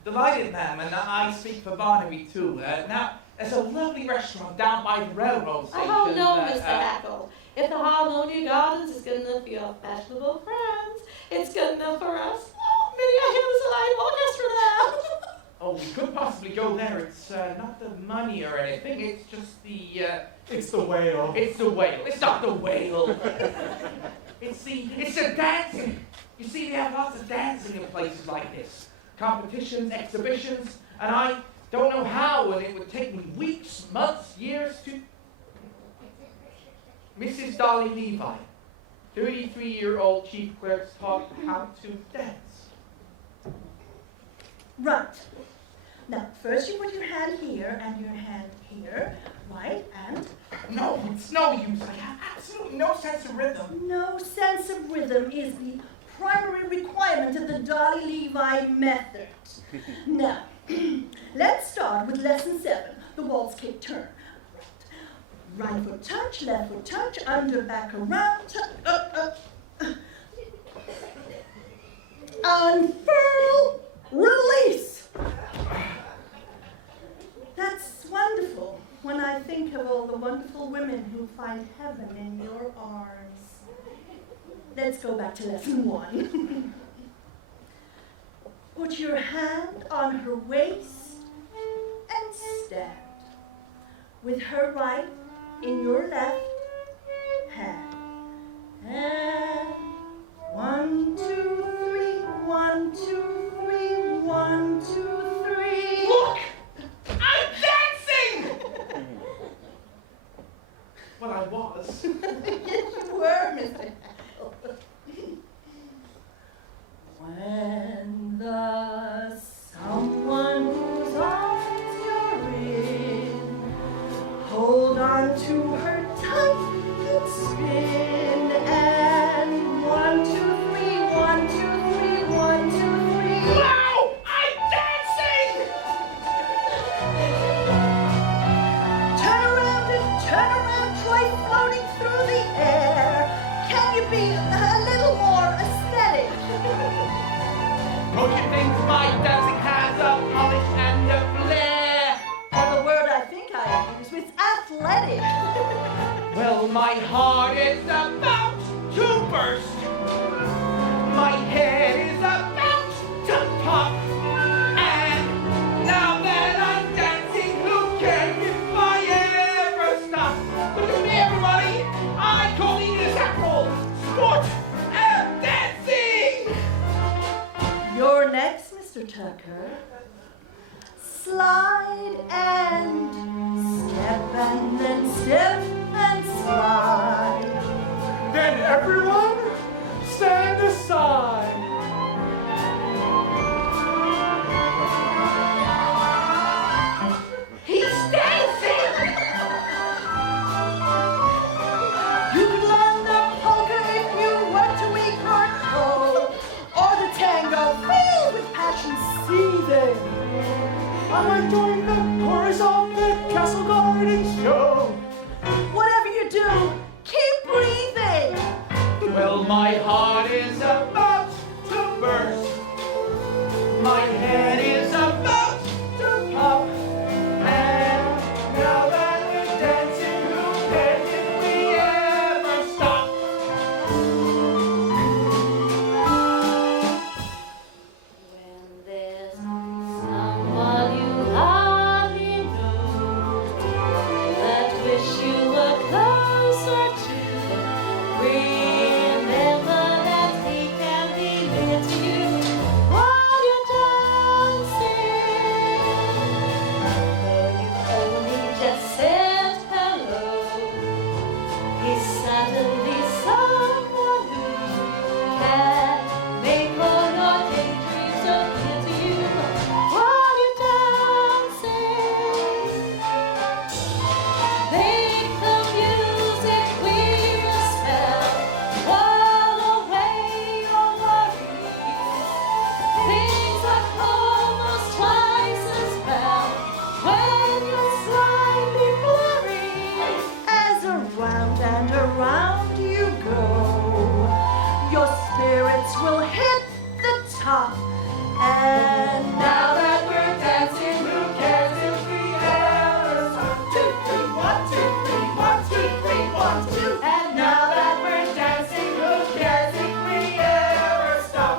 Delighted, ma'am, and I speak for Barnaby, too. Now, there's a lovely restaurant down by the railroad station. Oh, no, that, Mr. Hackle. If the Harmonia Gardens is good enough for your fashionable friends, it's good enough for us. Oh, maybe I hear there's a live orchestra now. Oh, we could possibly go there. It's not the money or anything. It's just the, It's the whale. it's the whale. It's not the whale. it's the dancing. You see, they have lots of dancing in places like this. Competitions, exhibitions, and I don't know how, and it would take me weeks, months, years to... Mrs. Dolly Levi, 33-year-old chief clerk's taught how to dance. Right. Now, first you put your hand here and your hand here, right? And No, it's no use. I have absolutely no sense of rhythm. no sense of rhythm is the primary requirement Dolly Levi method. Now, let's start with lesson 7, the waltz kick turn. Right foot touch, left foot touch, under, back, around, unfurl, release. That's wonderful when I think of all the wonderful women who find heaven in your arms. Let's go back to lesson 1. Put your hand on her waist and stand. With her right in your left hand. And 1, 2, 3, 1, 2, 3, 1, 2, 3. Look! I'm dancing! Well, I was. Yes, you were, Mr. Hell. When the someone whose arms you're in, hold on to her tight and spin. And 1, 2, 3, 1, 2, 3, 1, 2, 3. Wow! I'm dancing! Turn around, try floating through the air. Can you be a little more aesthetic? Don't you think my dancing has a polish and a flair? Or the word I think I use, it's athletic. Well, my heart is about to burst. My head is about to pop. And now that I'm dancing, who cares if I ever stop? Look at me, everybody. I call it sacral sport and dancing. You're next, Mr. Tucker. Slide and step and then step and slide. Then everyone, stand aside. He's dancing! You could learn the polka if you were to weak her toe, or the tango filled with passion seething. I might join the chorus of the Castle Garden show. Whatever you do, keep breathing. Well, my heart is about to burst. My head is about to pop. And now that we're dancing, who cares if we ever stop? When there's someone you hardly know that wish you were closer to, remember that he can be near to you while you're dancing. Though you only just said hello, he's suddenly someone who can make all your daydreams appear to you while you're dancing. Make the music weave a spell, while away your worries. Things are almost twice as bad when you're slightly blurry. As around and around you go, your spirits will hit the top. And now that we're dancing, who cares if we ever stop? 2, 3, 1, 2, 3, 1, 2, 3, 1, 2. And now that we're dancing, who cares if we ever stop?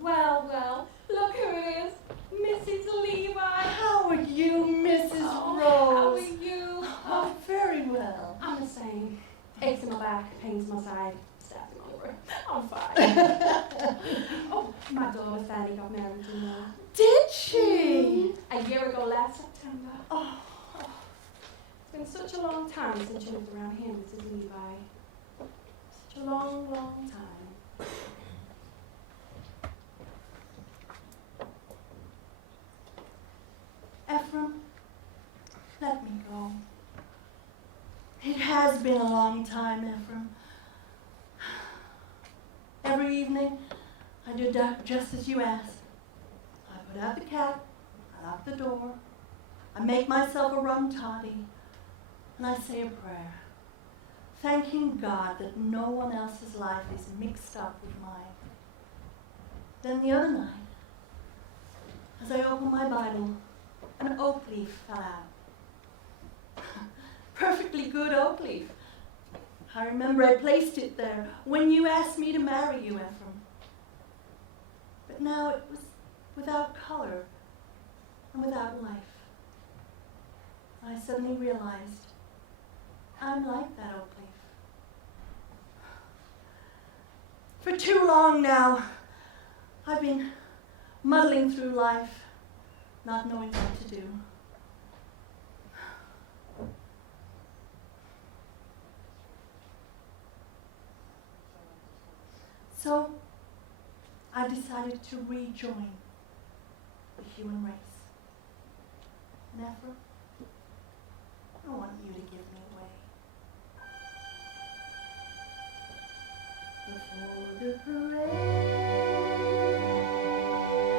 Well, well, look who it is. Mrs. Levi. How are you, Mrs. Oh, Rose? how are you? Oh, very well. I'm the same. Aches in my back, pains in my side, stabs in my liver. I'm fine. Oh, my daughter Fanny got married, you know. Did she? A year ago last September. Oh, It's been such a long time since you lived around here, Mrs. Levi. Such a long, long time. Ephraim, let me go. It has been a long time, Ephraim. Every evening, I do just as you ask. I put out the cat, I lock the door, I make myself a rum toddy, and I say a prayer, thanking God that no one else's life is mixed up with mine. Then the other night, as I opened my Bible, an oak leaf fell out. Perfectly good oak leaf. I remember I placed it there when you asked me to marry you, Ephraim. But now it was without color and without life. I suddenly realized I'm like that oak leaf. For too long now, I've been muddling through life, not knowing what to do. So, I decided to rejoin the human race. And Ephraim, I want you to give me away. Before the parade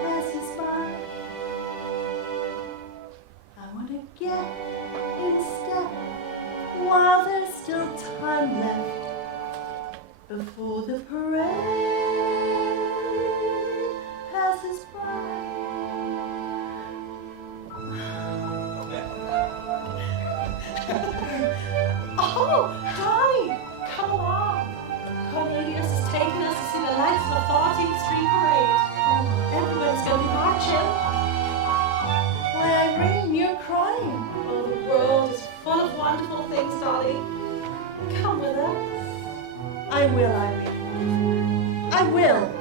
passes by, I want to get in step while there's still time left. Before the parade passes by. Oh, Dolly, come along. Cornelius is taking us to see the lights of the 14th Street Parade. Everyone's going to be marching. Why, Irene, you're crying. Oh, the world is full of wonderful things, Dolly. Come with us. I will, Irene. I will.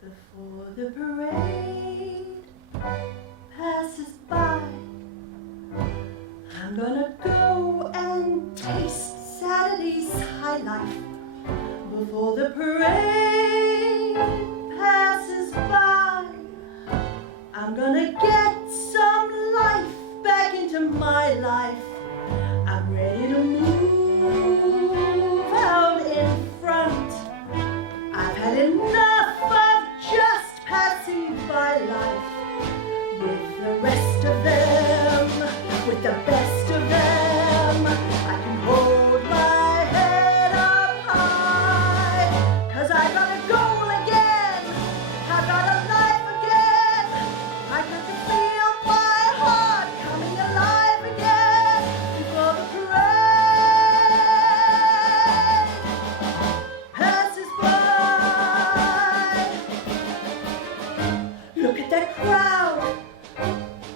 Before the parade passes by, I'm gonna go and taste Saturday's high life. Before the parade train passes by, I'm gonna get some life back into my life. I'm ready to move out in front. I've had enough of just passing by life with the rest of them, with the best of them. I can hold my head up high, 'cause I got a goal again, I got a life again. I got to feel my heart coming alive again before the parade passes by. Look at that crowd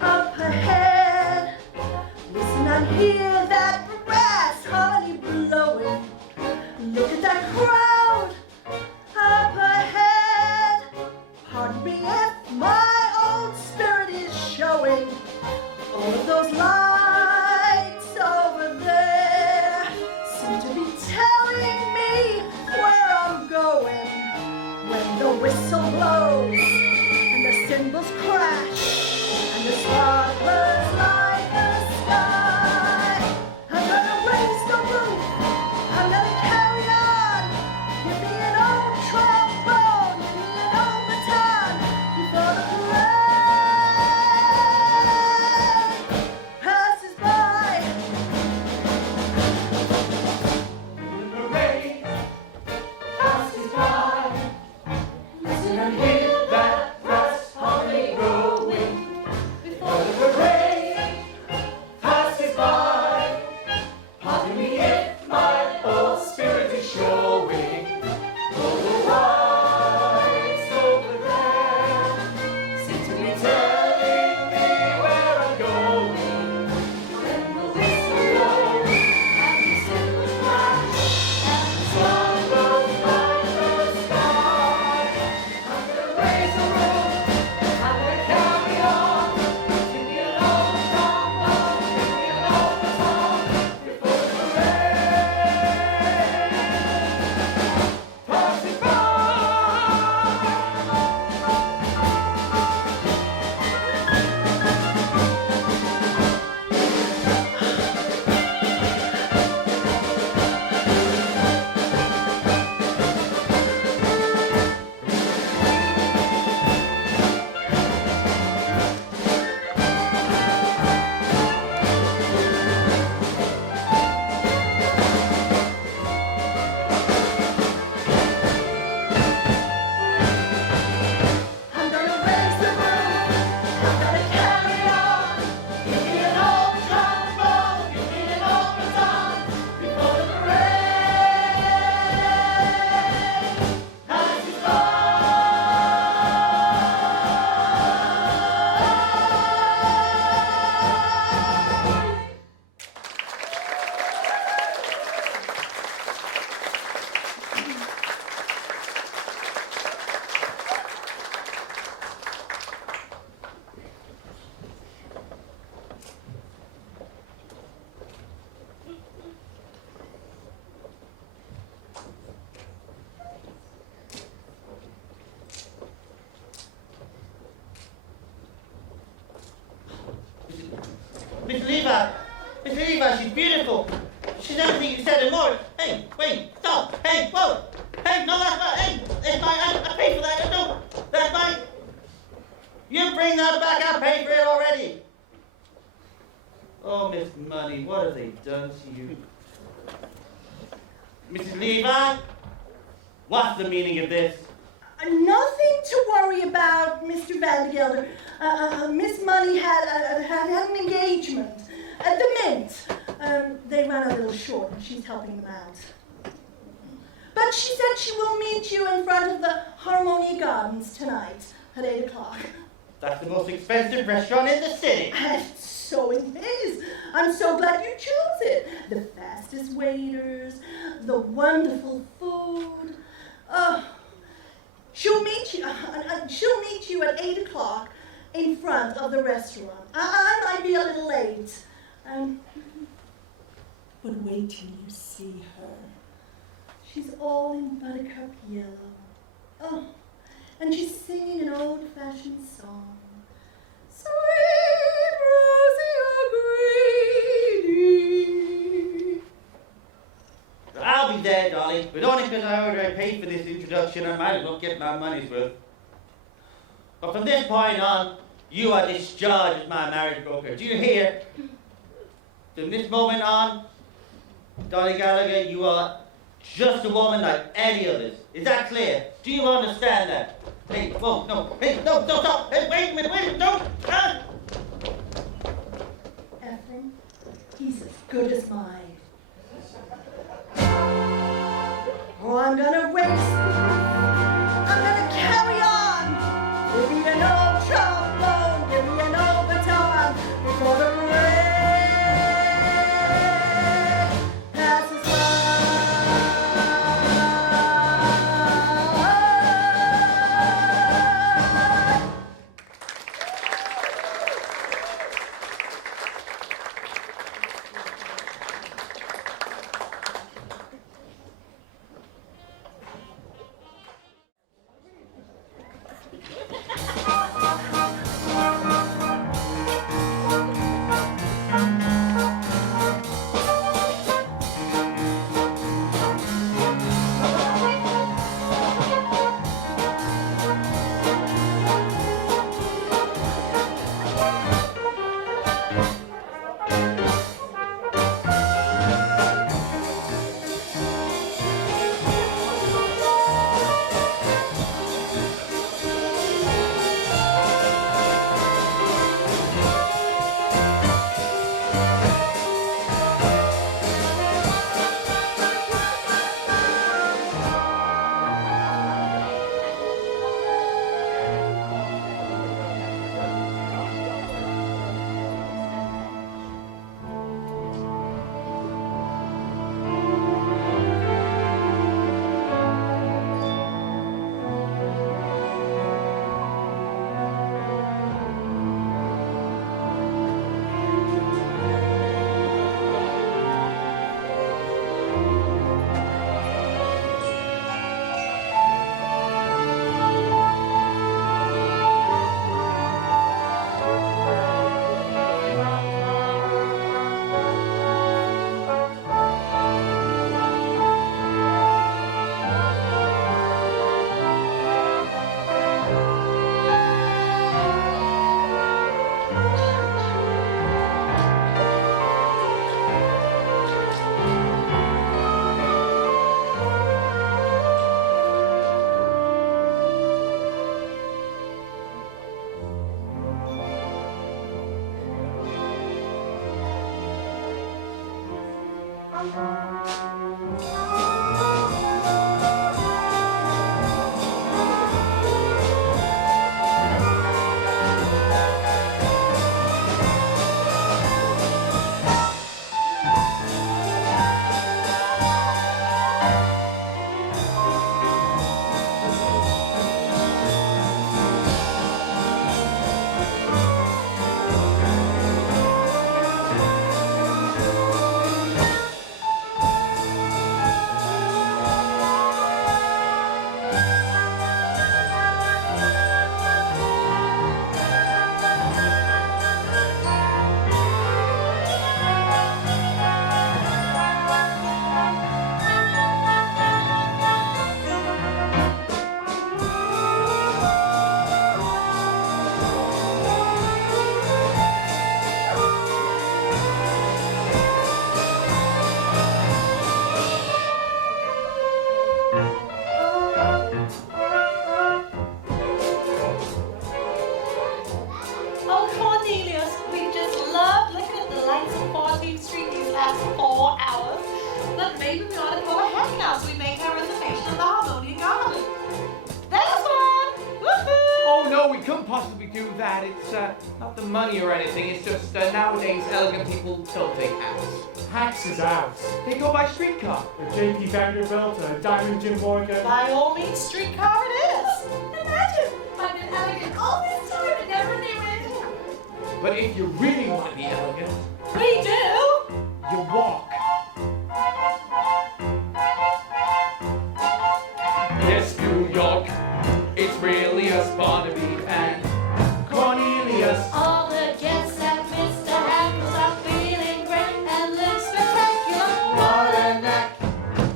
up ahead. Listen and hear that brass harmony blowing. Look at that crowd up ahead. Pardon me if my old spirit is showing. All of those lights over there seem to be telling me where I'm going. When the whistle blows and the cymbals crash and the sparklers light the sky, I'm gonna raise the roof, I'm gonna carry on. Give me an old trombone, give me an old baton before the parade passes by. The parade passes by. Listen and hear that brass harmony growing. Before the parade passes by, pardon me if my old spirit is showing. All the lights over there seem to be telling me where I'm going. When the whistle blows and the cymbals crash and the sun goes by the sky, I'm gonna raise the roof, I'm gonna carry on. Give me an old trombone, give me an old baton before the parade passes by. I'm gonna raise the roof, I'm gonna carry on. Give me an old trombone, give me an old baton before the parade passes by. Miss Levi! Miss Levi, she's beautiful! She's everything you said and more! Hey, wait, stop! Hey, whoa! Hey, no, that's not, hey! It's mine, I paid for that, no! That's mine! You bring that back, I paid for it already! Oh, Miss Money, what have they done to you? Mrs. Levi? What's the meaning of this? Nothing to worry about, Mr. Van Gelder. Miss Money had an engagement at the Mint. They ran a little short and she's helping them out. But she said she will meet you in front of the Harmonia Gardens tonight at 8 o'clock. That's the most expensive restaurant in the city. And so it is. I'm so glad you chose it. The fastest waiters, the wonderful food. She'll meet you at 8 o'clock in front of the restaurant. I might be a little late. But wait till you see her. She's all in buttercup yellow. Oh, and she's singing an old-fashioned song. Sweet Rosie O'Grady. I'll be there, Dolly. But only because I heard I paid for this introduction, I might as well get my money's worth. But from this point on, you are discharged as my marriage broker. Do you hear? From this moment on, Dolly Gallagher, you are just a woman like any others. Is that clear? Do you understand that? Hey, whoa, no, hey, no, don't stop! Hey, wait a minute, don't! Ah! Ephraim, he's as good as mine. Oh, I'm gonna race. I'm gonna carry on. Give me an old trombone, give me an old guitar before the rain passes by. Not the money or anything, it's just nowadays elegant people don't take hats. Hats is out. They go by streetcar. A J.P. Vanderbilt, a Diamond Jim Morgan. By all means, streetcar it is. Imagine, I've been elegant all this time and never knew it. But if you really want to be elegant, We do. you walk. York. It's really us, Barnaby and Cornelius. All the guests at Mr. Hackles are feeling great and look spectacular. What a knack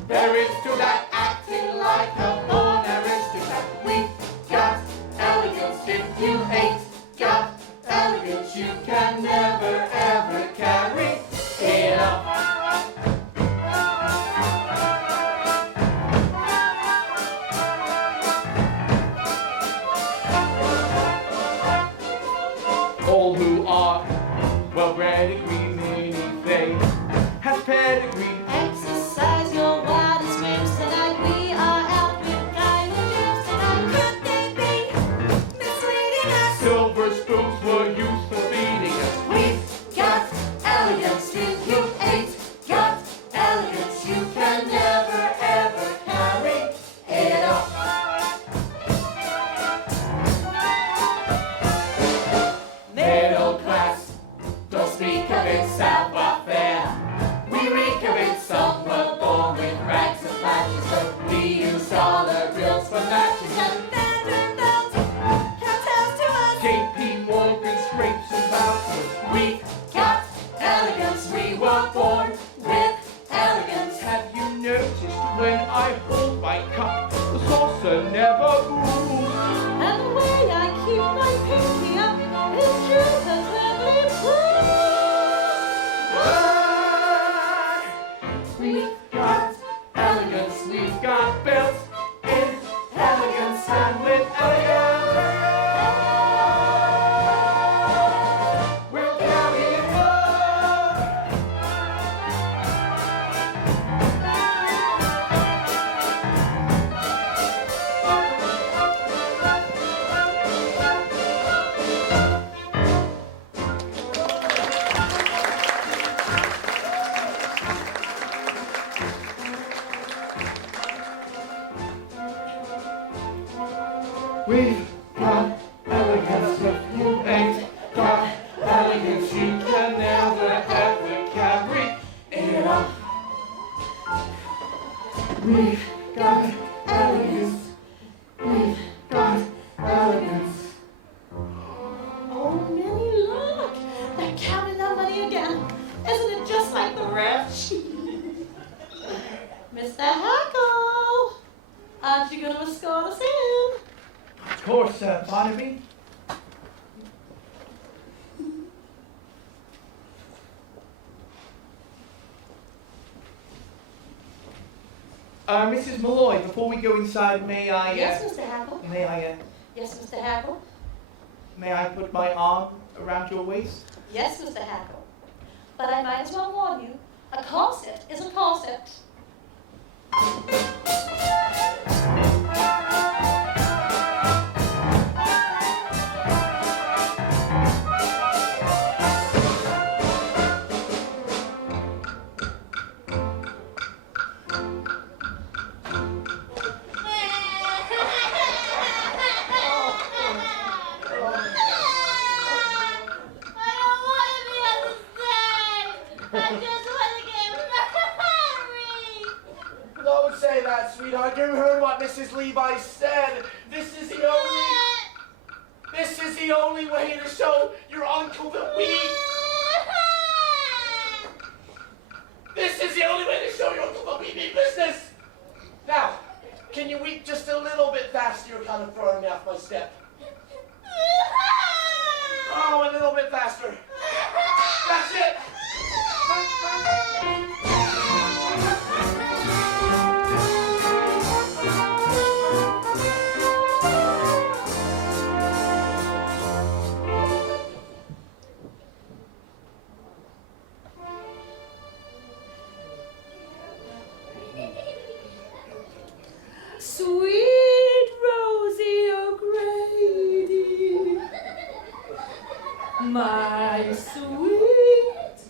there is to that acting like a born aristocrat. We've got elegance. If you ain't got elegance, you can never ever carry it up. All who are well-bred agree, meaning they have pedigree. Exercise your wildest whims tonight. We are out with diamond gems tonight. Could they be misleading us? Silver spoons were used for feeding us. We've got elegance. If you ain't got elegance, you can never ever carry it up. Middle class, don't speak of it, savoir-faire. We reek of it, some were born with rags and patches, but we use dollar bills for matches. And Vanderbilt have tales to us. JP Morgan scrapes and vouchers. We've got elegance. We were born with elegance. Have you noticed when I hold my cup, the saucer never moves? And the way I keep my pinky up is true as lovely blue. We've got elegance, we've got built in elegance, and with elegance, we'll carry it We've got elegance. If you ain't got elegance, you can never ever carry it up. We've got elegance. We've got elegance. Oh, Minnie, look! They're counting their money again. Isn't it just like the rich? Mr. Hackle, aren't you going to escort us in? Of course, Barnaby. Mrs. Malloy, before we go inside, may I, Yes, Mr. Hackle. Yes, Mr. Hackle. may I put my arm around your waist? Yes, Mr. Hackle. But I might as well warn you, a corset is a corset. Don't say that, sweetheart. You heard what Mrs. Levi said. This is the only way to show your uncle that we. This is the only way to show your uncle that we mean business. Now, can you weep just a little bit faster? You're kind of throwing me off my step. Oh, a little bit faster. That's it. Sweet Rosie O'Grady, my sweet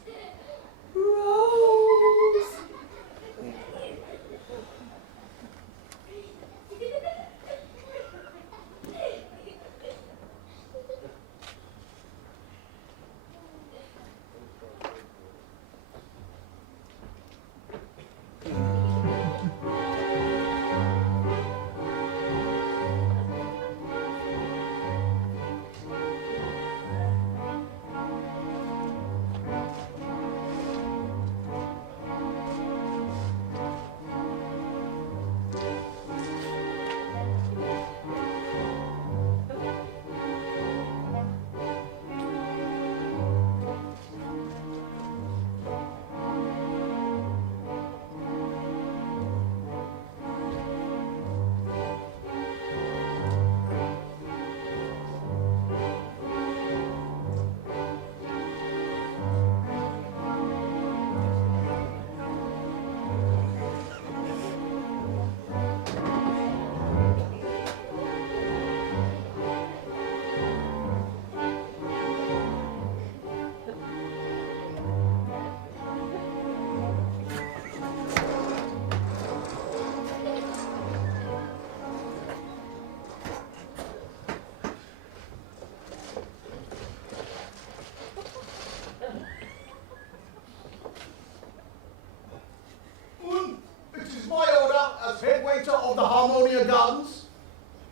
Gardens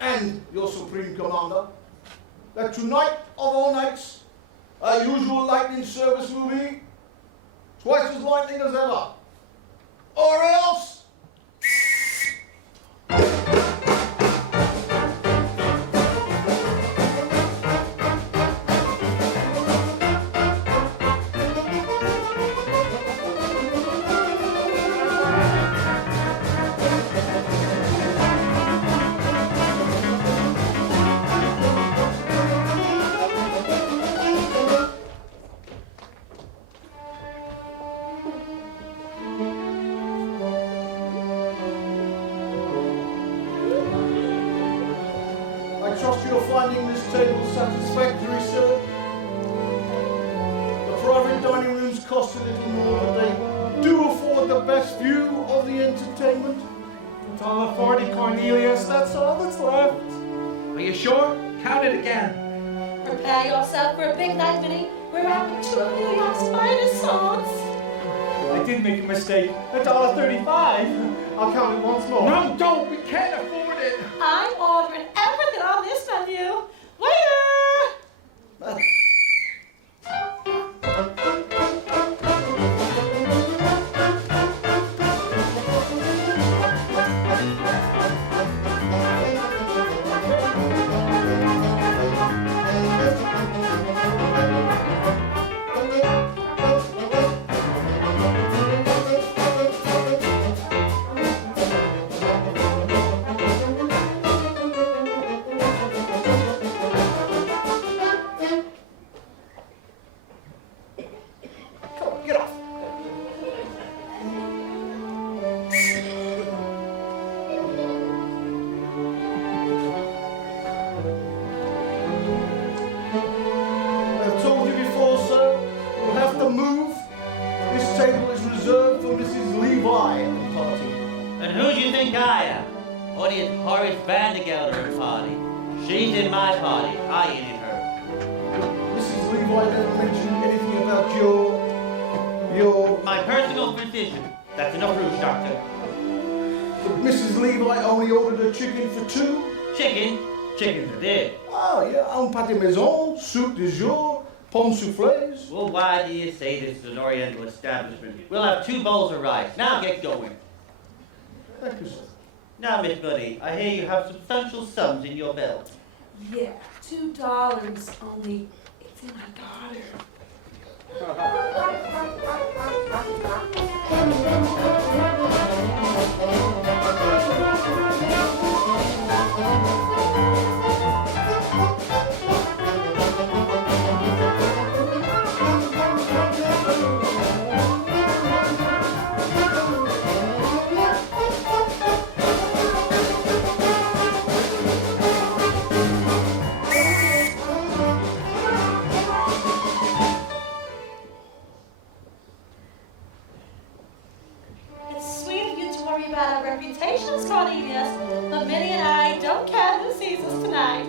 and your Supreme Commander that tonight of all nights, our usual lightning service will be twice as lightning as ever. Or else... I trust you're finding this table satisfactory, sir. The private dining rooms cost a little more, but they do afford the best view of the entertainment. $1.40, Cornelius, that's all that's left. Are you sure? Count it again. Prepare yourself for a big night, Vinny. We're rapping two of New York's finest songs. I did make a mistake. $1.35. I'll count it once more. No, don't. We can't afford it. I'm ordering everything on this menu. Waiter! Get off. I've told you before, sir, you'll have to move. This table is reserved for Mrs. Levi and the party. And who do you think I am? Only a Horace Vandergelder party. She's in my party. I ain't in her. Mrs. Levi never mentioned anything about your... My personal physician. That's enough rouge, doctor. But Mrs. Levi only ordered a chicken for two. Chicken? Chickens are dead. Oh, yeah, un pâté maison, soup du jour, pommes soufflées. Well, why do you say this is an Oriental establishment? We'll have 2 bowls of rice. Now get going. Thank you, sir. Now, Miss Bunny, I hear you have substantial sums in your belt. Yeah, $2. Only it's in my daughter. It's sweet of you to worry about our reputations, Cornelius, but Minnie and I don't care who sees us tonight.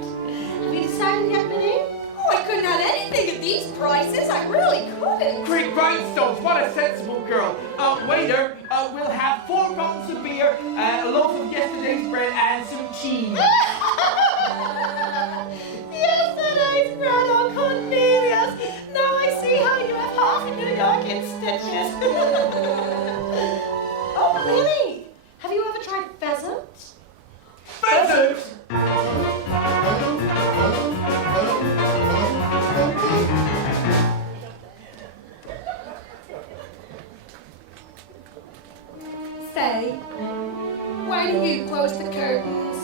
Have you decided yet, Minnie? Oh, I couldn't have anything at these prices. I really couldn't. Great rhinestones. What a sensible girl. Waiter, we'll have 4 bottles of beer, a loaf of yesterday's bread, and some cheese. Yesterday's bread, oh Cornelius. Now I see how you have half of New York in stitches. Oh, Minnie, have you ever tried pheasant? Pheasant? Say, why do you close the curtains?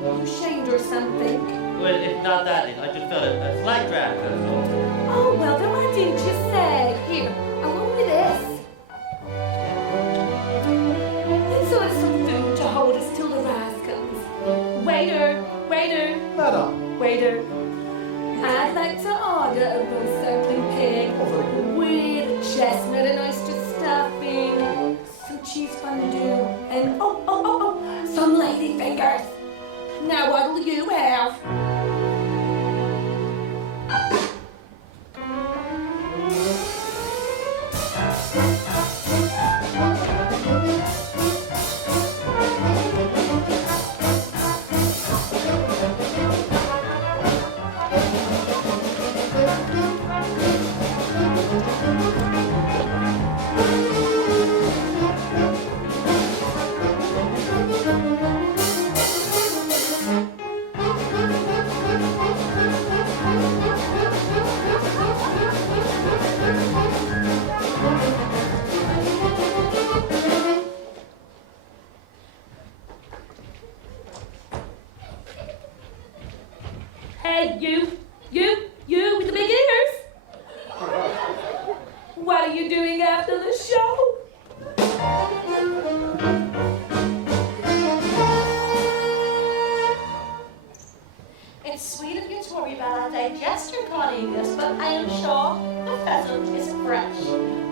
You ashamed or something? Well, it's not that. I just felt a slight draft, that's all. Oh, well, then why didn't you say? Here, along with this. And so it's some food to hold us till the rise comes. Waiter, waiter, Madam. waiter. I'd like to order a roast circling pig with chestnut and oyster stuffing, some cheese fondue, and some lady fingers. Now what'll you have? Hey, you with the big ears. What are you doing after the show? It's sweet of you to worry about our digestion, Cornelius, but I am sure the pheasant is fresh.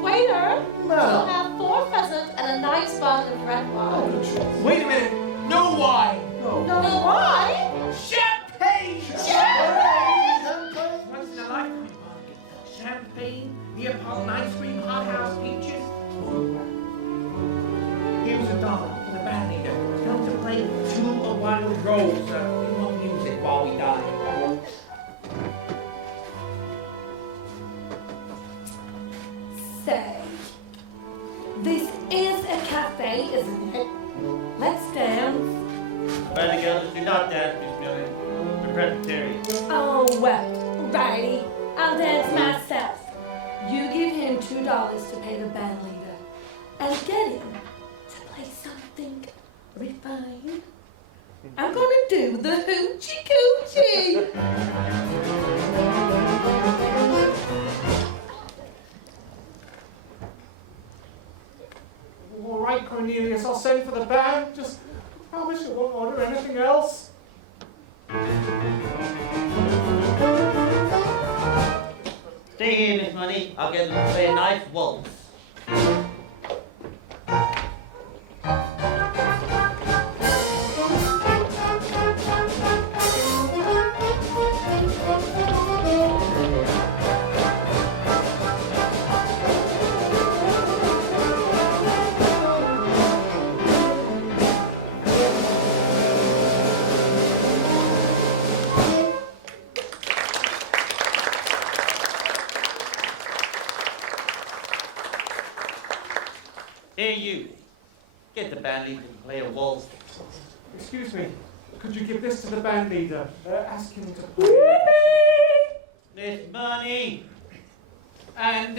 Waiter, we'll have 4 pheasants and a nice bottle of red wine. Wait a minute. No wine. No wine? Champagne. Champagne! Once in a lifetime, Margaret. Champagne, Neapolitan ice cream, hothouse peaches. Here's $1 for the band leader. Tell him to play 2 of Wild Rose. We want music while we die. Say, this is a cafe, isn't it? Let's dance. Brother girls, do not dance, Miss Millie. We're Presbyterian. Oh, well, righty. I'll dance myself. You give him $2 to pay the band leader and get him to play something refined. I'm gonna do the hoochie coochie. All right, Cornelius, I'll send for the band. Just promise you won't order anything else. Stay here, Miss Money. I'll get them to play a nice waltz. Here you. Get the band leader to play a waltz. Excuse me, could you give this to the band leader? Ask him to play. Miss Money. And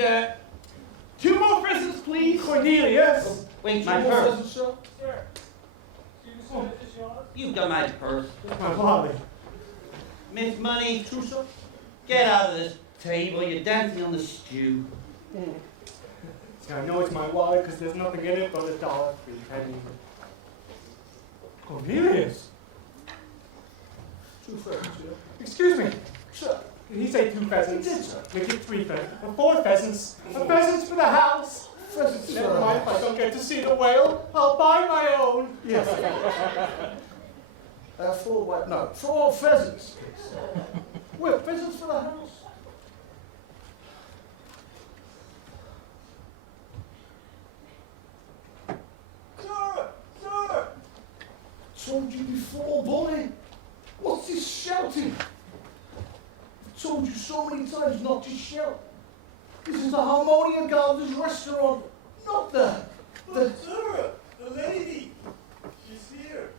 2 more presents, please. Cornelius! Wait, my purse. You've got my purse. My wallet. Miss Money. Get out of this table. You're dancing on the stew. See, I know it's my wallet because there's nothing in it but $1, 3 pennies. Cornelius! 2 pheasants, Excuse me. Sir. Did he say 2 pheasants? He did, sir. Make it 3 pheasants. 4 pheasants. A pheasants for the house. Pheasants, Never mind if I don't get to see the whale. I'll buy my own. Yes. 4 pheasants. We're pheasants for the house. Sir! Told you before, boy. What's this shouting? I've told you so many times not to shout. This is the Harmonia Gardens restaurant, not the... Sir, the lady. She's here.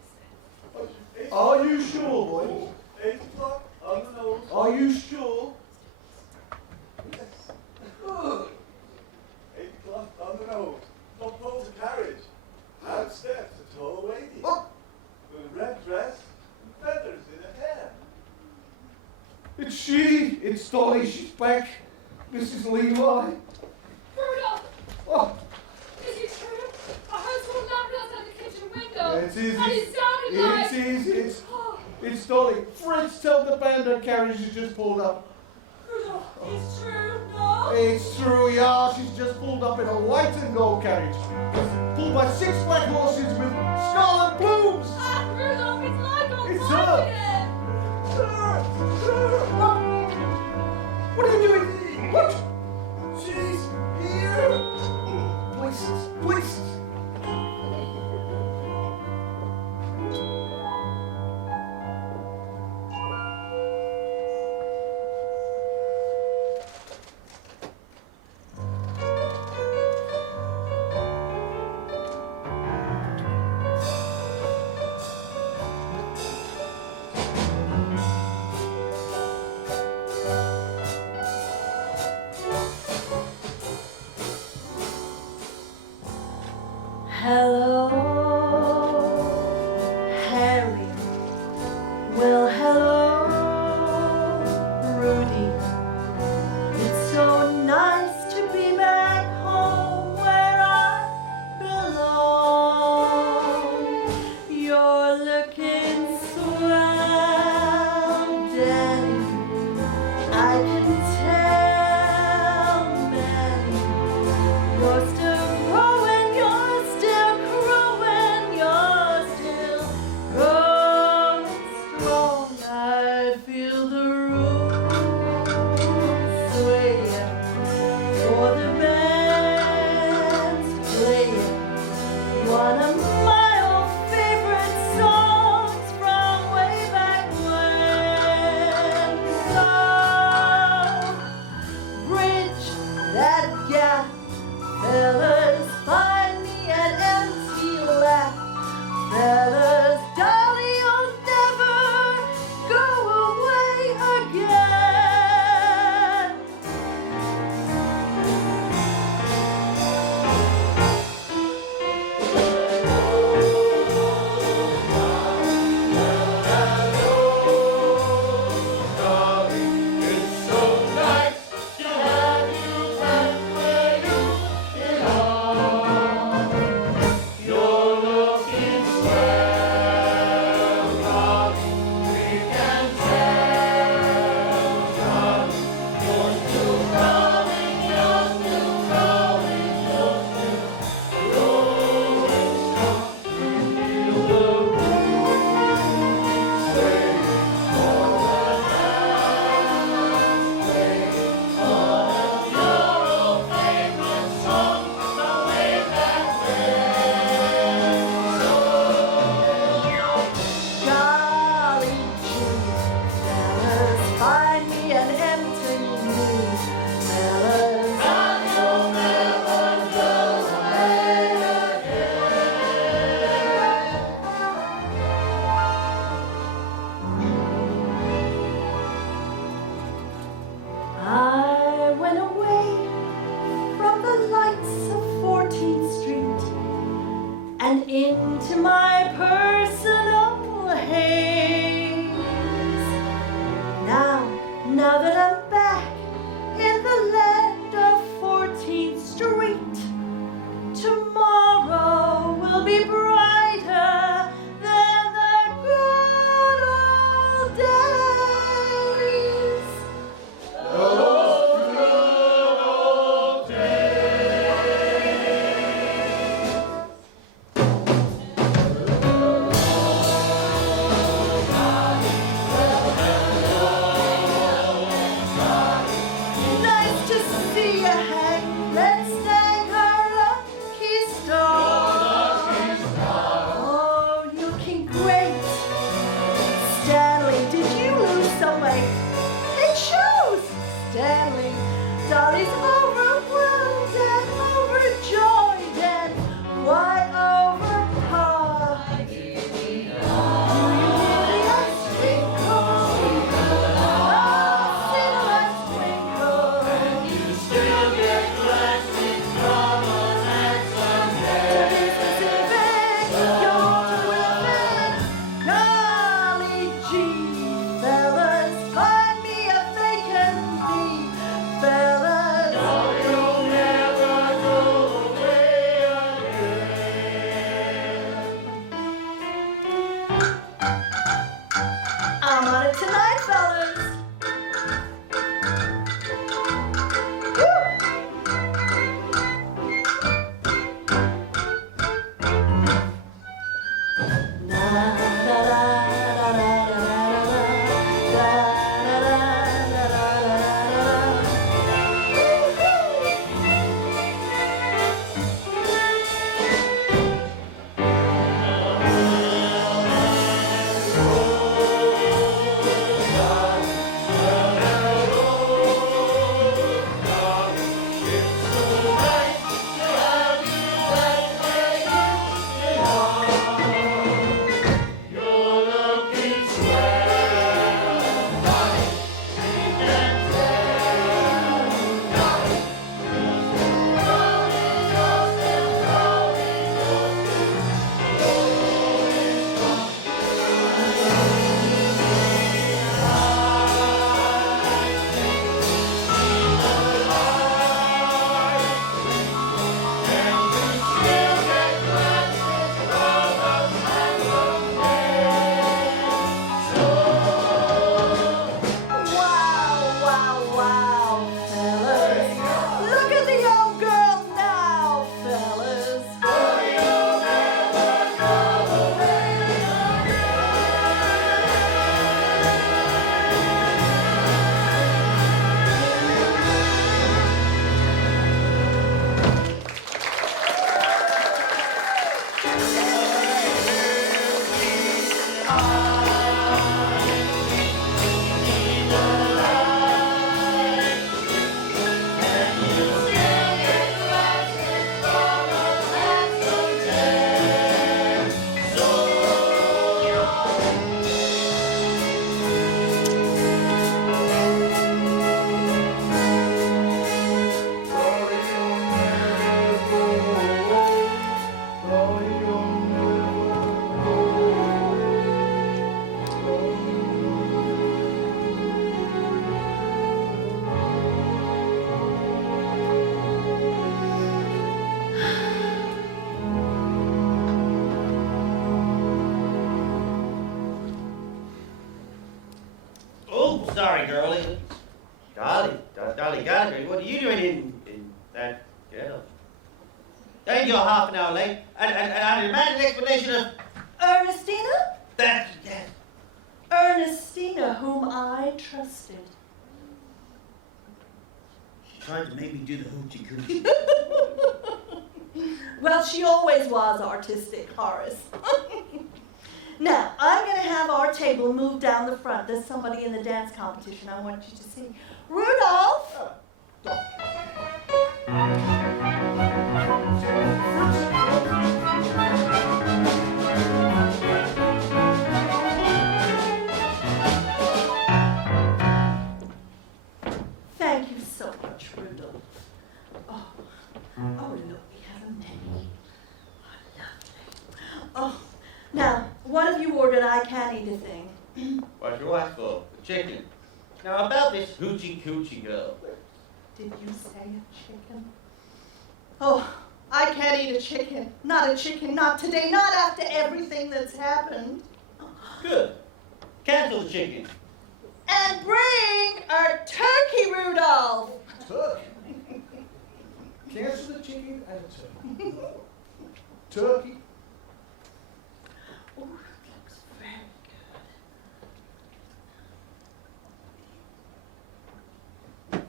Are you sure, boy? 8 o'clock on the nose. Are you sure? Good. 8 o'clock on the nose. Don't pose a carriage. Out steps a tall lady. What? With a red dress and feathers in her hair. It's she. It's Dolly. She's back. Mrs. Levi. Rudolph! Oh, Is it true? I heard someone laughing outside the kitchen window. it is. And it sounded like... It is. It's Dolly. Fritz, tell the band her carriage has just pulled up. Rudolph, it's true, no? It's true, yeah. She's just pulled up in a white and gold carriage. Pulled by 6 black horses with scarlet plumes. Ah, Rudolph, it's like I'm It's finding her. it. Sir! What are you doing? What? She's here. Places. Dolly's overwhelmed and overjoyed and quite overpowered. Do you hear the ice twinkle? Oh, see the lights twinkle. And you still get blasted from us at Sunday. To be specific, you're terrific. Golly gee, fellas, find me a vacancy, fellas. No, you'll never go away again. I'm on it tonight, fellas. Woo! Na na na na na na Wow, fellas. Look at the old girl now, fellas. Oh, sorry, girlie. Dolly Gallagher, what are you doing in that ghetto? Then you're half an hour late, and I demand an explanation of Ernestina? that. Yes. Ernestina, whom I trusted. She tried to make me do the hoochie coochie. Well, she always was artistic, Horace. Now, I'm going to have our table moved down the front. There's somebody in the dance competition I want you to see. Rudolph! Thank you so much, Rudolph. Oh, look, we have a menu. Oh, lovely. Oh, now, one of you ordered I can't eat a thing. What's your wife for? The chicken. Now about this hoochie coochie girl. Did you say a chicken? Oh, I can't eat a chicken. Not a chicken, not today, not after everything that's happened. Good. Cancel the chicken. And bring a turkey, Rudolph. Turkey. Cancel the chicken and a turkey. Turkey. Oh, that looks very good.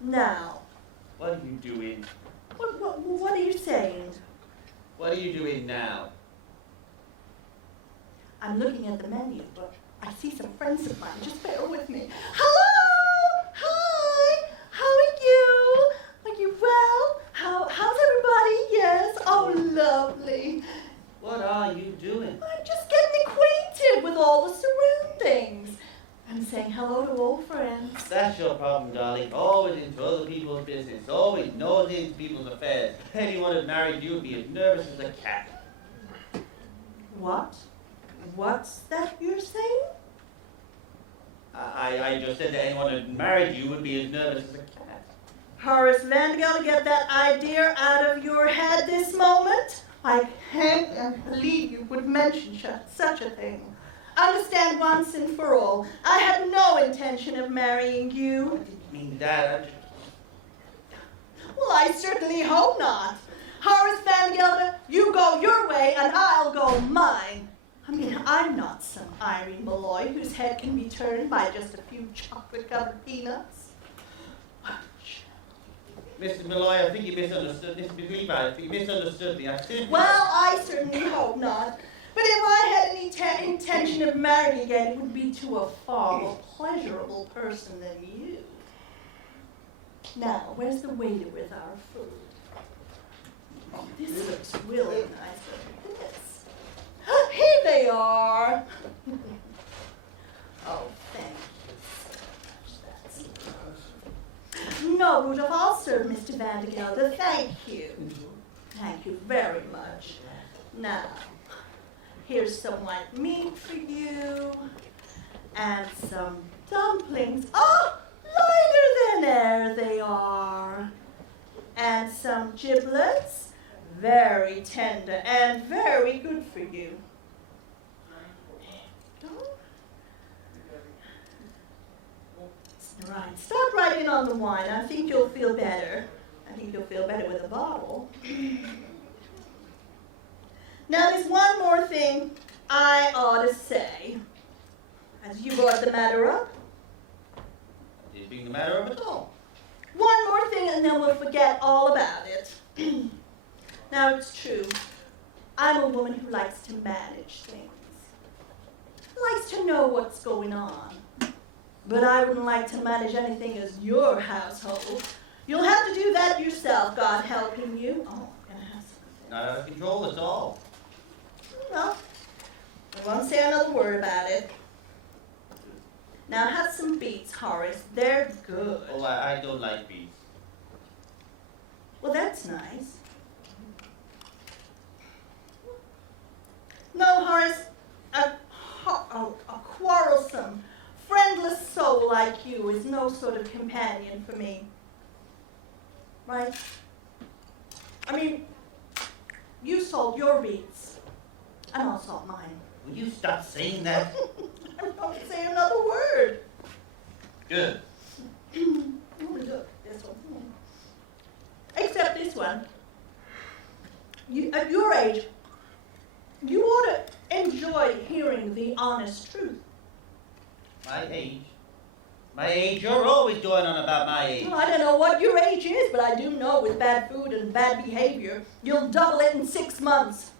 Now, What are you doing? what are you saying? What are you doing now? I'm looking at the menu, but I see some friends of mine. Just bear with me. Hello! Hi! How are you? Are you well? How's everybody? Yes? Oh, lovely. What are you doing? I'm just getting acquainted with all the surroundings. I'm saying hello to old friends. That's your problem, Dolly. Always into other people's business. Always nosy into people's affairs. Anyone who married you would be as nervous as a cat. What? What's that you're saying? I just said that anyone who married you would be as nervous as a cat. Horace Vanderbilt, get that idea out of your head this moment. I can't believe you would mention such a thing. Understand once and for all, I had no intention of marrying you. I didn't mean that. Well, I certainly hope not. Horace Van Gelder, you go your way and I'll go mine. I mean, I'm not some Irene Malloy whose head can be turned by just a few chocolate-covered peanuts. Mr. Malloy, I think you misunderstood. Mr. Levi, I think you misunderstood me. Well, I certainly hope not. But if I had any intention of marrying again, it would be to a far more pleasurable person than you. Now, where's the waiter with our food? Oh, this looks really nice. Look at this. Here they are. Oh, thank you so much. No, Rudolph, I'll serve Mr. Vandergelder. Thank you. Thank you very much. Now, here's some white meat for you, and some dumplings. Oh, lighter than air they are. And some giblets, very tender and very good for you. Right, start right in on the wine. I think you'll feel better. I think you'll feel better with a bottle. Now, there's one more thing I ought to say. As you brought the matter up. I didn't bring the matter up at all. One more thing and then we'll forget all about it. Now, it's true. I'm a woman who likes to manage things. Likes to know what's going on. But I wouldn't like to manage anything as your household. You'll have to do that yourself, God helping you. Oh, I'm gonna have some. Not out of control at all. Well, I won't say another word about it. Now have some beets, Horace. They're good. Oh, I don't like beef. Well, that's nice. No, Horace, a quarrelsome, friendless soul like you is no sort of companion for me. Right? I mean, you salt your beets, and I'll salt mine. Will you stop saying that? I don't say another word. Good. Look, this one. Except this one. You, at your age, you ought to enjoy hearing the honest truth. My age? My age? You're always going on about my age. Well, I don't know what your age is, but I do know with bad food and bad behavior, you'll double it in 6 months.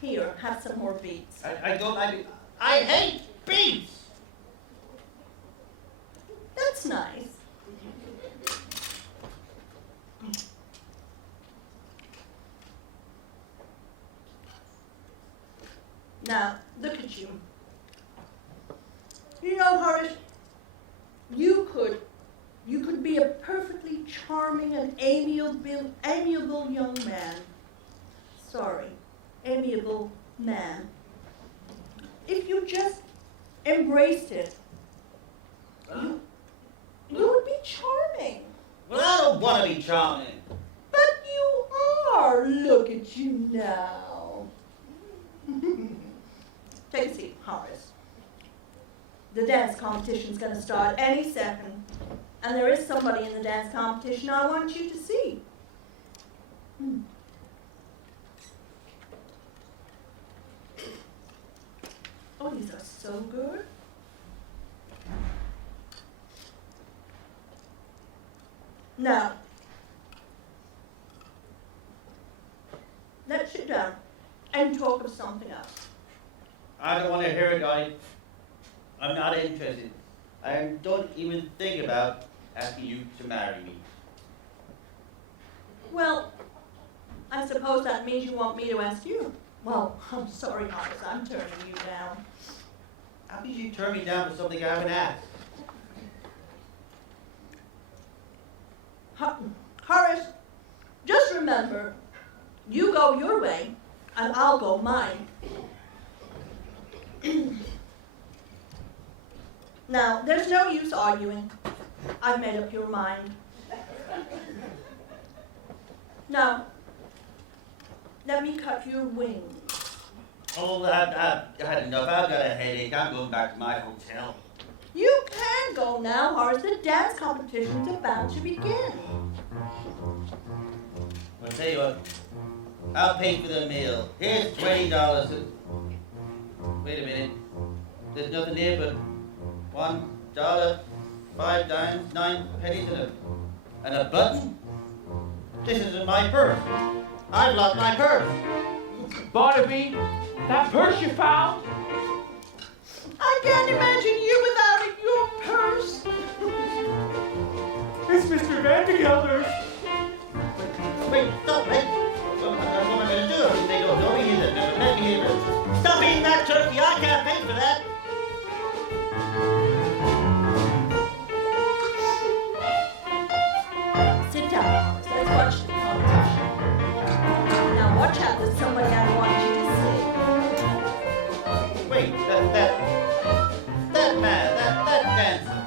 Here, have some more beets. I don't like it. I hate beets! That's nice. Now, look at you. You know, Horace, you could be a perfectly charming and amiable young man. Sorry, amiable man. If you just embraced it, you would be charming. Well, I don't want to be charming. But you are. Look at you now. Take a seat, Horace. The dance competition's going to start any second. And there is somebody in the dance competition I want you to see. Oh, these are so good. Now, let's sit down and talk of something else. I don't want to hear it, Dolly. I'm not interested. I don't even think about asking you to marry me. Well, I suppose that means you want me to ask you. Well, I'm sorry, Horace, I'm turning you down. How could you turn me down for something I haven't asked? Horace, just remember, you go your way, and I'll go mine. Now, there's no use arguing. I've made up your mind. Now, let me cut your wings. Oh, I've had enough. I've got a headache. I'm going back to my hotel. You can go now, Horace. The dance competition's about to begin. I'll tell you what. I'll pay for the meal. Here's $20. Wait a minute. There's nothing here but $1, 5 dimes, 9 pennies, and a button. This isn't my purse. I've lost my purse. Barnaby, that purse you found? I can't imagine you without it, your purse. It's Mr. Vandergelder. Wait, stop, wait. What am I going to do? They don't know me either. Let me either. Stop eating that turkey. I can't pay for that. Sit down, Horace. Let's watch the competition. Now watch out, there's somebody I want you to see. Wait, that man, that dancer.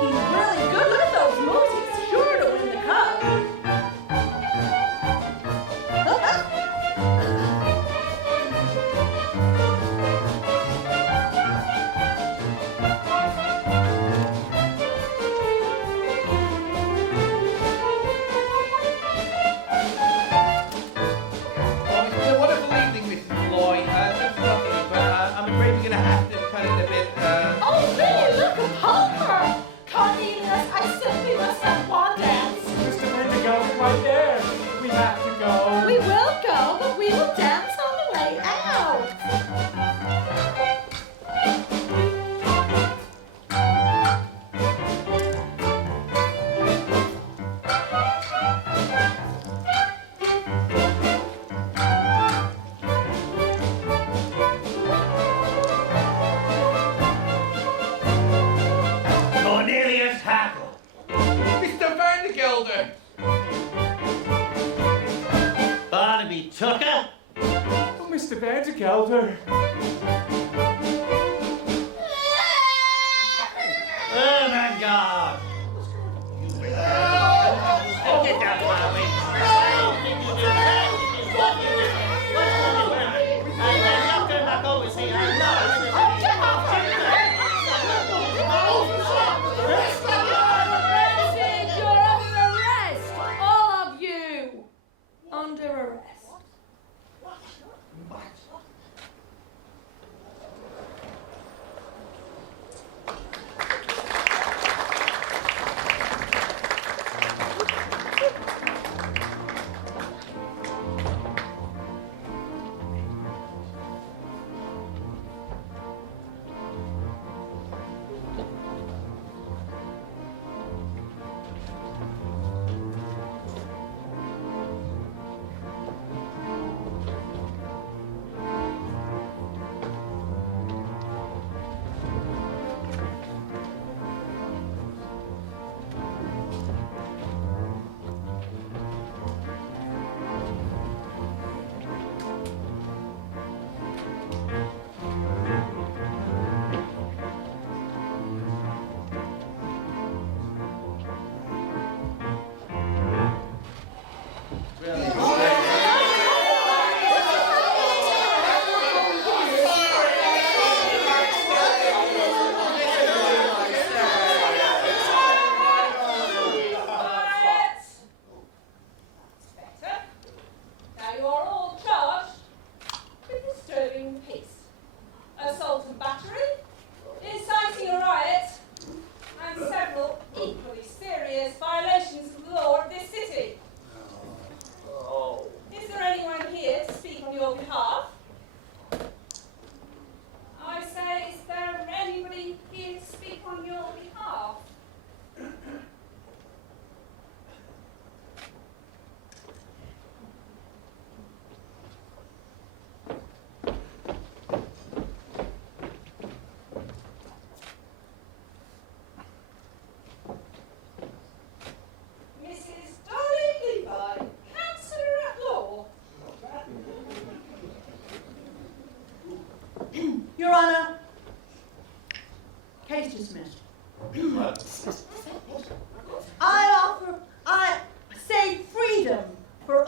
He's really good. Look at those moves. He's sure to win the cup. Oh, it's been a wonderful evening, Mrs. Floyd. Just lovely, but I'm afraid we're going to have to cut it a bit. Oh, really? Look upon her! Cornelius, I simply must have one dance. Mr. Vandergelder right there. We have to go. We will go, but we will dance on the way out. Cornelius Hackle. Mr. Vandergelder! Barnaby Tucker. Oh, Mr. Vandergelder. Oh, my God. Get down, Barnaby. What did you do? What did you do? I'm not going back over, see. I'm not. Sid, you're under arrest. All of you. Under arrest.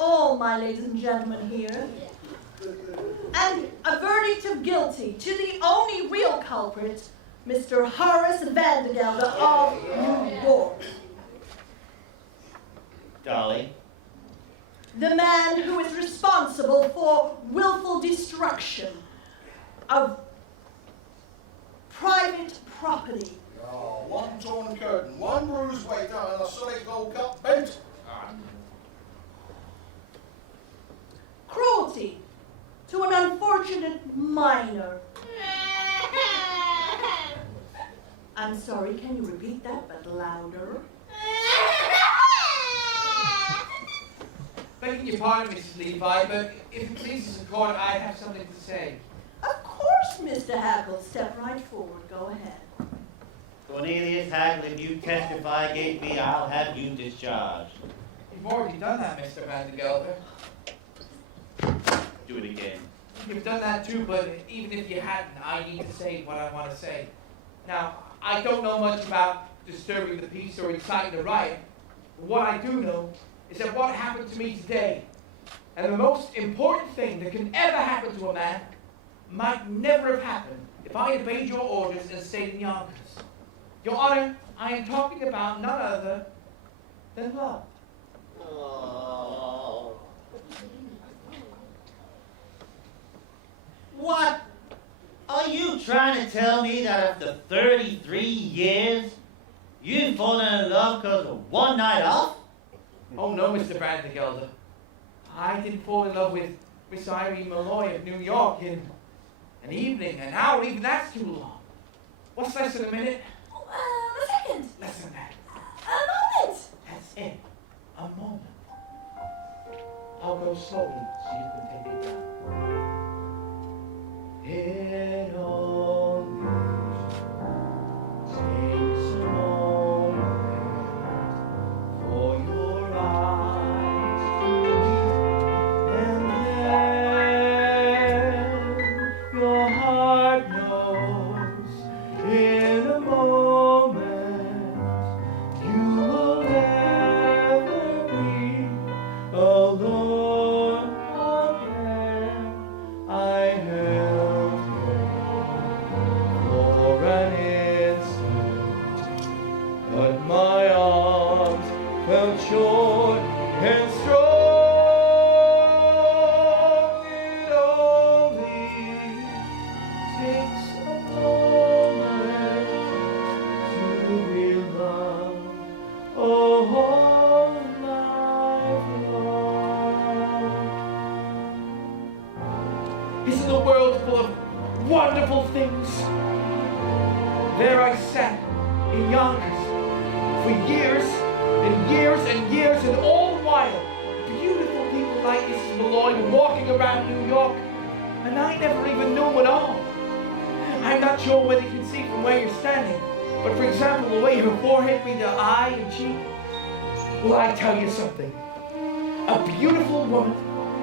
all, my ladies and gentlemen here. And a verdict of guilty to the only real culprit, Mr. Horace Vandergelder of New York. Dolly. The man who is responsible for willful destruction of private property. Oh, one torn curtain, one bruised waiter, and a solid gold cup bent. Cruelty to an unfortunate minor. I'm sorry, can you repeat that, but louder? Begging your pardon, Mrs. Levi, but if it pleases the court, I have something to say. Of course, Mr. Hackle. Step right forward. Go ahead. Cornelius Hagel, if you testify against me, I'll have you discharged. You've already done that, Mr. Vandergelder. Do it again. You've done that too, but even if you hadn't, I need to say what I want to say. Now, I don't know much about disturbing the peace or inciting a riot. What I do know is that what happened to me today, and the most important thing that can ever happen to a man, might never have happened if I had obeyed your orders and stayed in Yonkers. Your Honor, I am talking about none other than love. Oh. What? Are you trying to tell me that after 33 years, you've fallen in love because of one night off? Oh no, Mr. Vandergelder. I didn't fall in love with Miss Irene Malloy of New York in an evening, an hour, even that's too long. What's less than a minute? A second. Less than that. A moment. That's it. A moment. I'll go slowly so you can take it down. It only takes a moment for your eyes to meet, and then your heart knows in a moment you will never be alone again. I held her for an instant, but my arms felt short and strong. It only takes a moment to be loved, oh, whole life long. Isn't the world full of wonderful things? There I sat in Yonkers for years and years and years, and all the while, beautiful people like Mrs. Malloy were walking around New York, and I never even knew them at all. I'm not sure whether you can see from where you're standing, but for example, the way her forehead meets her eye and cheek. Well, I tell you something. A beautiful woman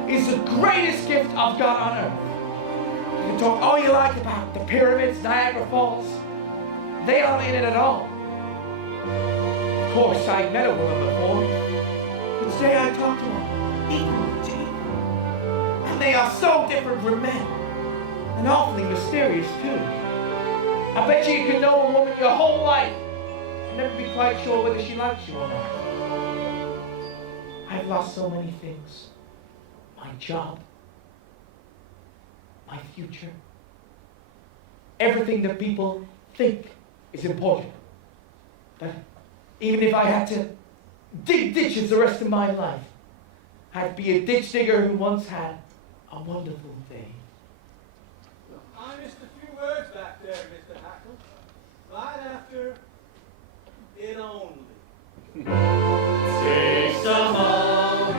is the greatest gift of God on earth. You can talk all you like about the pyramids, Niagara Falls. They aren't in it at all. Of course, I'd met a woman before, but today I talked to them equally to you. And they are so different from men, and awfully mysterious too. I bet you can know a woman your whole life and never be quite sure whether she likes you or not. I've lost so many things. My job, my future, everything that people think is important. But even if I had to dig ditches the rest of my life, I'd be a ditch digger who once had a wonderful day. I missed a few words back there, Mr. Hackle. Right after it only. Takes a moment,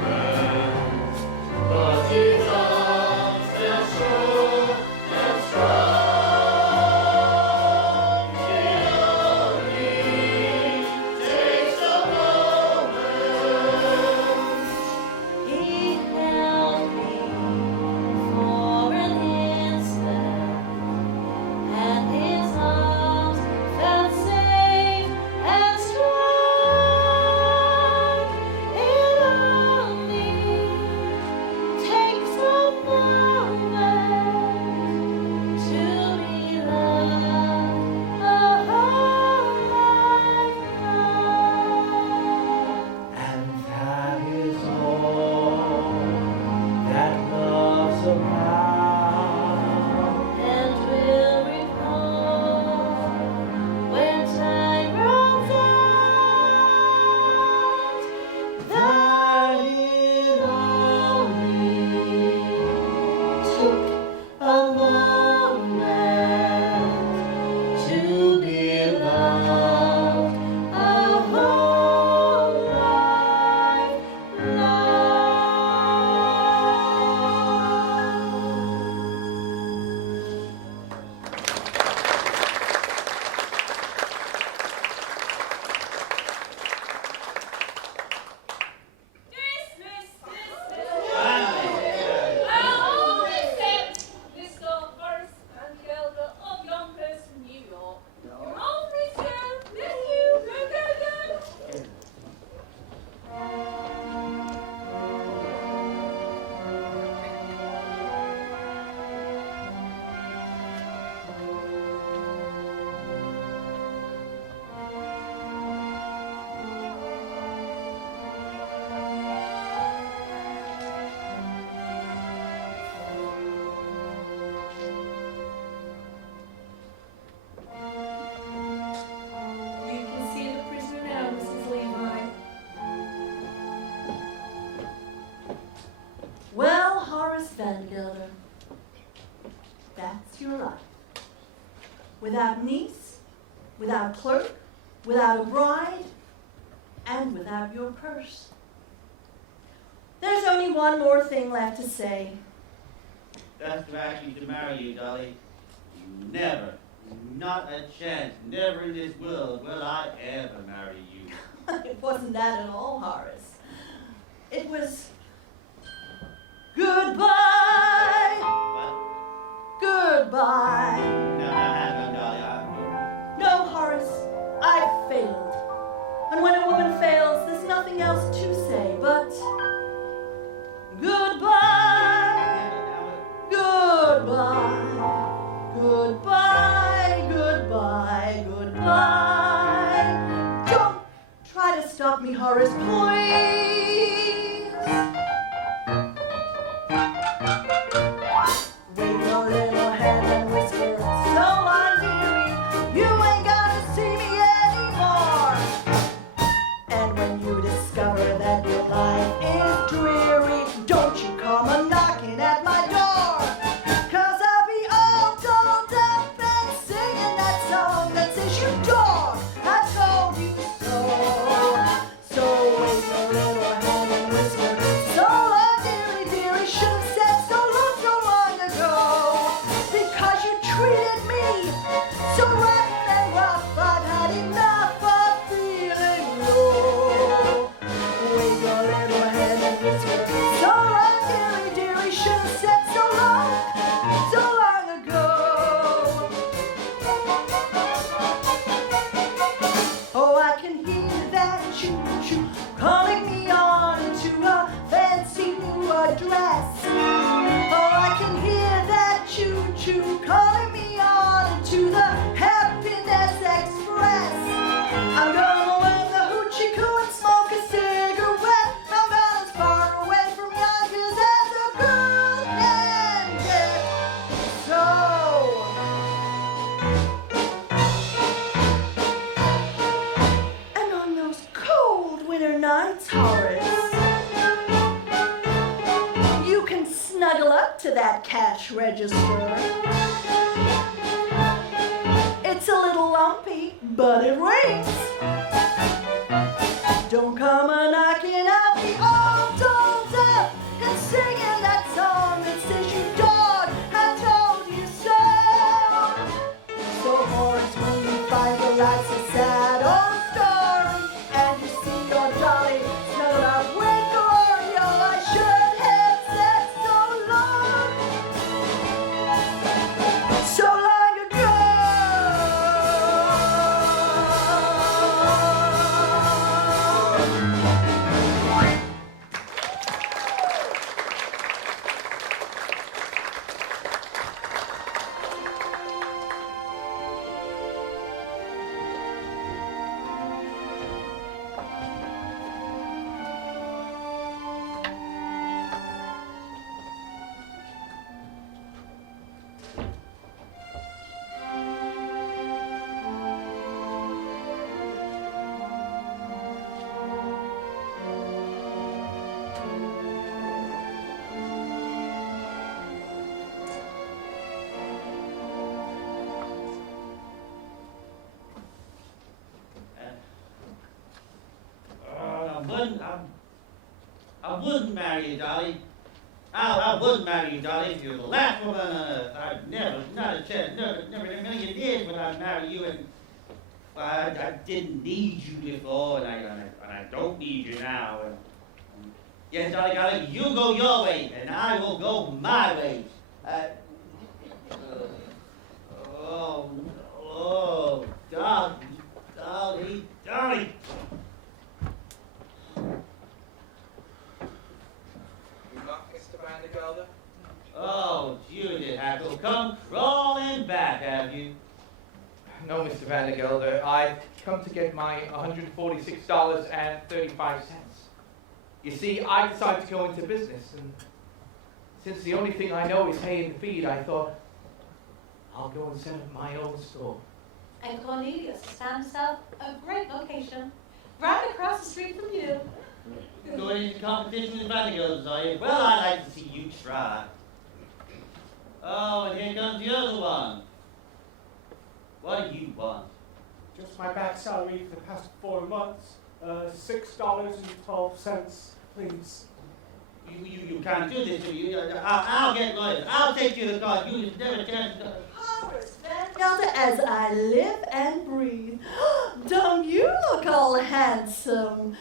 but it's all still sure and strong. It only takes a moment. He held me for an instant, and his arms felt safe and strong. It Vangelder, that's your life. Without niece, without clerk, without a bride, and without your purse. There's only one more thing left to say. That's to ask you to marry you, Dolly. Never, not a chance, never in this world will I ever marry you. It wasn't that at all, Horace. It was goodbye. What? Goodbye. Now, hang on, Dolly. No, Horace, I've failed. And when a woman fails, there's nothing else to say but goodbye. Goodbye. Goodbye. Goodbye. Goodbye. Don't try to stop me, Horace, please. Wave your little hand and whisper, so long, dearie, you ain't gonna see me anymore. And when you discover that your life is dreary, don't you come a-knocking at my door. 'Cause I'll be all dolled up and singing that song that says, you dog, I told you so. So wave your little hand and whisper, so long, dearie, dearie, should have said so long ago. Because you treated me so rough and rough, I've had enough of feeling low. Wave your little hand and whisper, so long, dearie, dearie, should have said so long ago. Oh, I can hear that choo-choo calling me on to a fancy new address. Oh, I can hear that choo-choo calling me on to the Happiness Express. I'm gonna learn the hoochie coo and smoke a cigarette. I'm gone as far away from Yonkers as a girl can get. So, and on those cold winter nights, Horace, you can snuggle up to that cash register. It's a little lumpy, but it rings. Don't come a-knocking, I'll be all dolled up and singing that song that says, you dog, I told you so. So, Horace, when you find your life's a sad old story, and you see your Dolly snuggled up with glory, oh, I should have said so long ago. I wouldn't marry you, Dolly. I wouldn't marry you, Dolly, if you were the last woman on earth. I'd never, not a chance, never in a million years would I marry you. And well, I didn't need you before, and I don't need you now. And yes, Dolly, you go your way, and I will go my way. Dolly. Mr. Vangelder? Oh, Judith Hackle, come crawling back, have you? No, Mr. Vangelder. I've come to get my $146.35. You see, I decided to go into business, and since the only thing I know is hay and feed, I thought I'll go and set up my own store. And Cornelius found himself a great location right across the street from you. Going into competition with Vangelder's, are you? Well, I'd like to see you try. Oh, and here comes the other one. What do you want? Just my back salary for the past 4 months. $6.12, please. You can't do this to me. I'll get lawyers. I'll take you to court. You never chance to... Horace Van Gelder, as I live and breathe. Don't you look all handsome?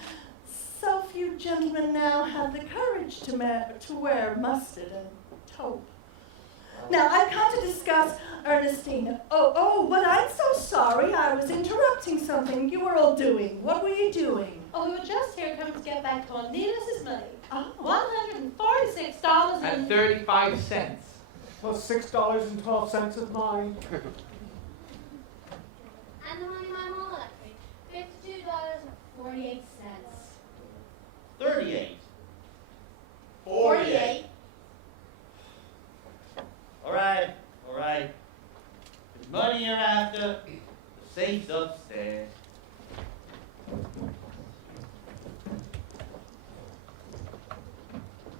So few gentlemen now have the courage to wear mustard and taupe. Now, I've come to discuss Ernestine. Oh, but I'm so sorry. I was interrupting something you were all doing. What were you doing? Oh, we were just here coming to get back Cornelius's money. Oh. $146.35. Plus $6.12 of mine. And the money my mom left me, $52.48. 38. 48. All right. The money you're after, the safe's upstairs.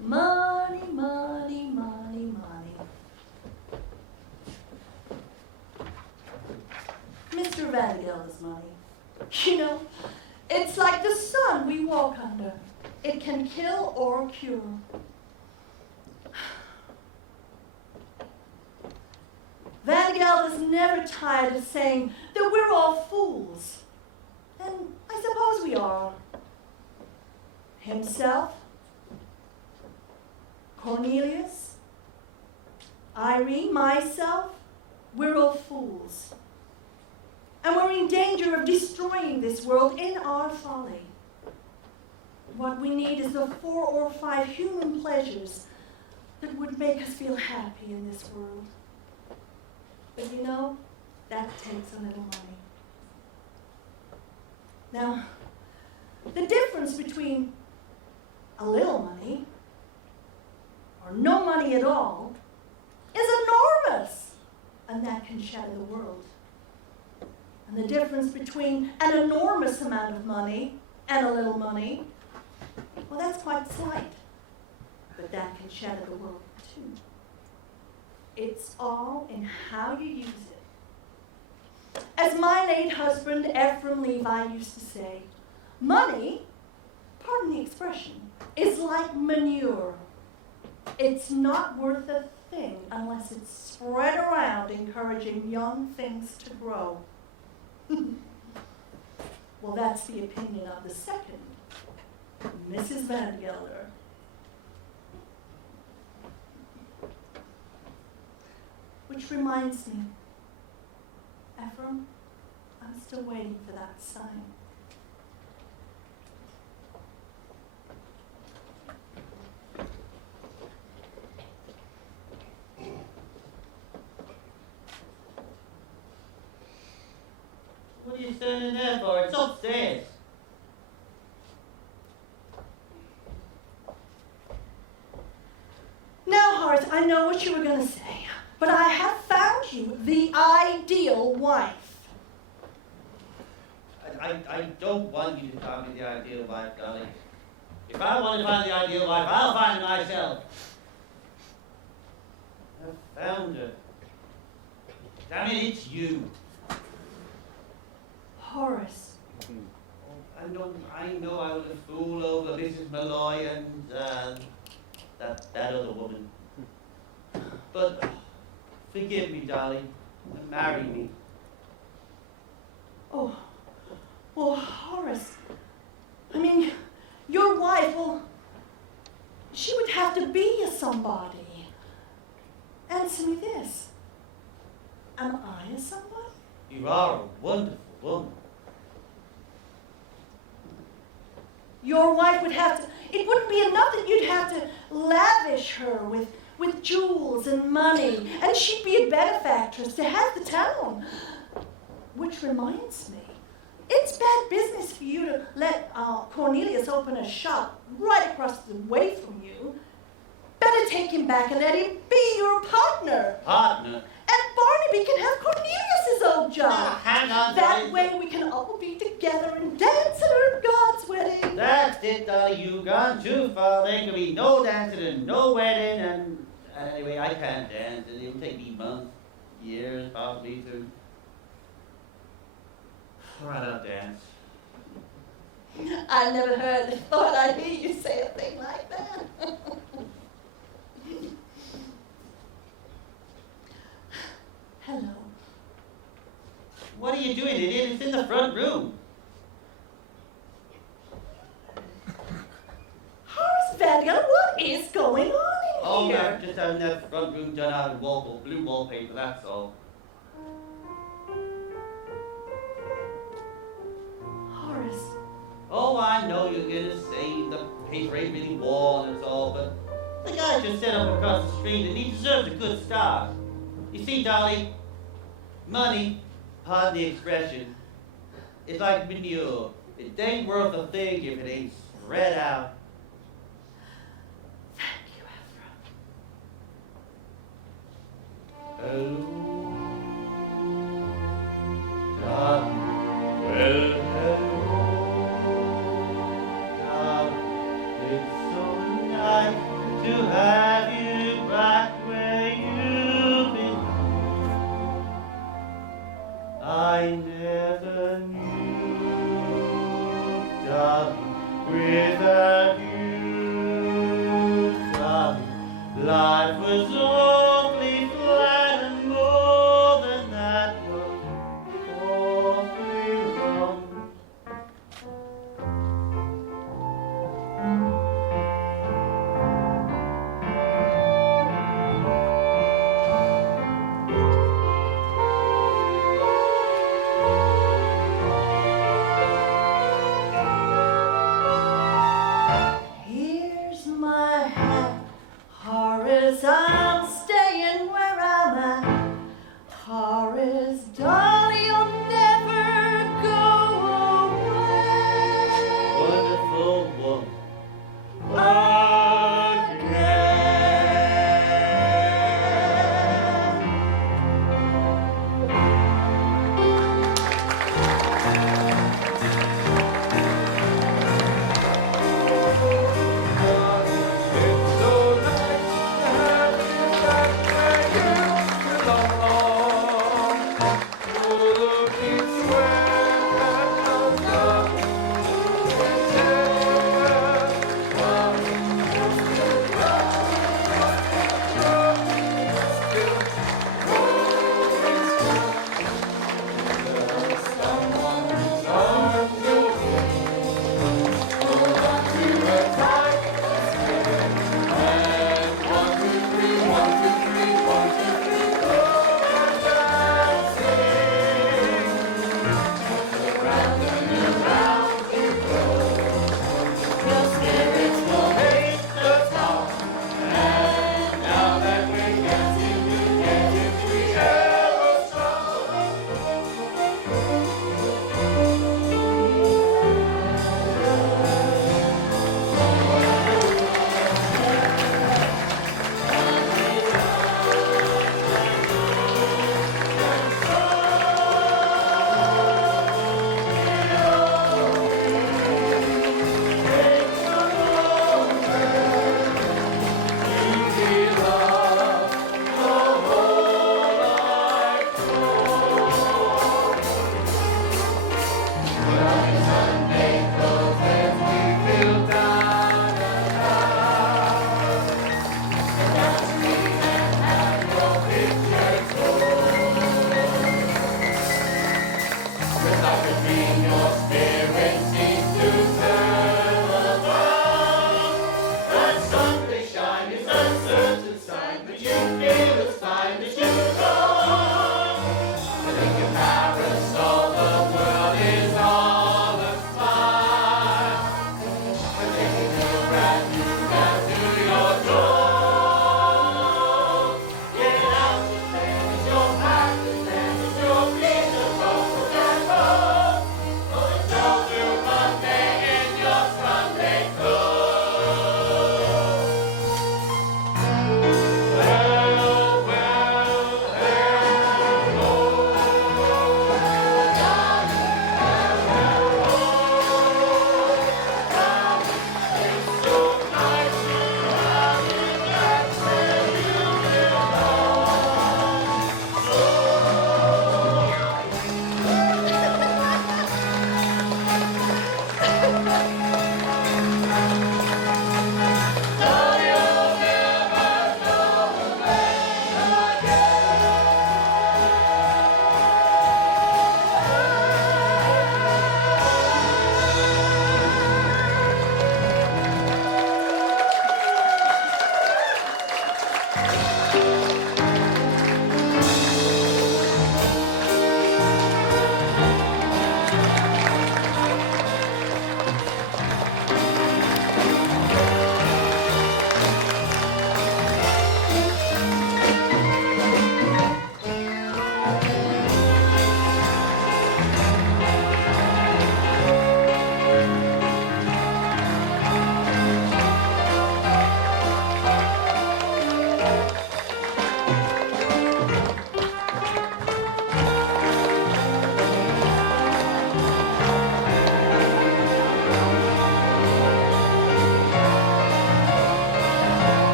Money, money, money, money. Mr. Van Gelder's money. You know, it's like the sun we walk under. It can kill or cure. Van Gelder's never tired of saying that we're all fools. And I suppose we are. Himself, Cornelius, Irene, myself, we're all fools. And we're in danger of destroying this world in our folly. What we need is the 4 or 5 human pleasures that would make us feel happy in this world. But you know, that takes a little money. Now, the difference between a little money or no money at all is enormous, and that can shatter the world. And the difference between an enormous amount of money and a little money, well, that's quite slight, but that can shatter the world too. It's all in how you use it. As my late husband, Ephraim Levi, used to say, money, pardon the expression, is like manure. It's not worth a thing unless it's spread around encouraging young things to grow. Well, that's the opinion of the second, Mrs. Van Gelder. Which reminds me, Ephraim, I'm still waiting for that sign. What are you standing there for? It's upstairs. Now, Horace, I know what you were going to say, but I have found you the ideal wife. I don't want you to find me the ideal wife, Dolly. If I want to find the ideal wife, I'll find it myself. I found her. Damn it, it's you. Horace. I know I was a fool over Mrs. Malloy and that other woman. But forgive me, Dolly, and marry me. Oh, well, Horace, I mean, your wife, well, she would have to be a somebody. Answer me this. Am I a somebody? You are a wonderful woman. Your wife would have to, it wouldn't be enough that you'd have to lavish her with jewels and money, and she'd be a benefactress to half the town. Which reminds me, it's bad business for you to let Cornelius open a shop right across the way from you. Better take him back and let him be your partner. Partner? And Barnaby can have Cornelius's old job. Now, hang on, That Dolly. way we can all be together and dance at our God's wedding. That's it, Dolly. You've gone too far. There can be no dancing and no wedding and And anyway, I can't dance, and it'll take me months, years, possibly to learn how to dance. I never thought I'd hear you say a thing like that. Hello. What are you doing, idiot? It's in the front room. Horace Vanguard, what is going on in Oh, here? I'm just having that front room done out of blue wallpaper, that's all. Horace. Oh, I know you're gonna say the paper ain't really wall and it's all, but the guy just set up across the street and he deserves a good start. You see, Dolly, money, pardon the expression, is like manure. It ain't worth a thing if it ain't spread out. Thank you, Ephraim. Oh, darling, well, hello, darling, it's so nice to have you back where you belong. I never knew, darling, without you, darling, life was awfully flat and more than that was awfully wrong. Here's my hat, Horace.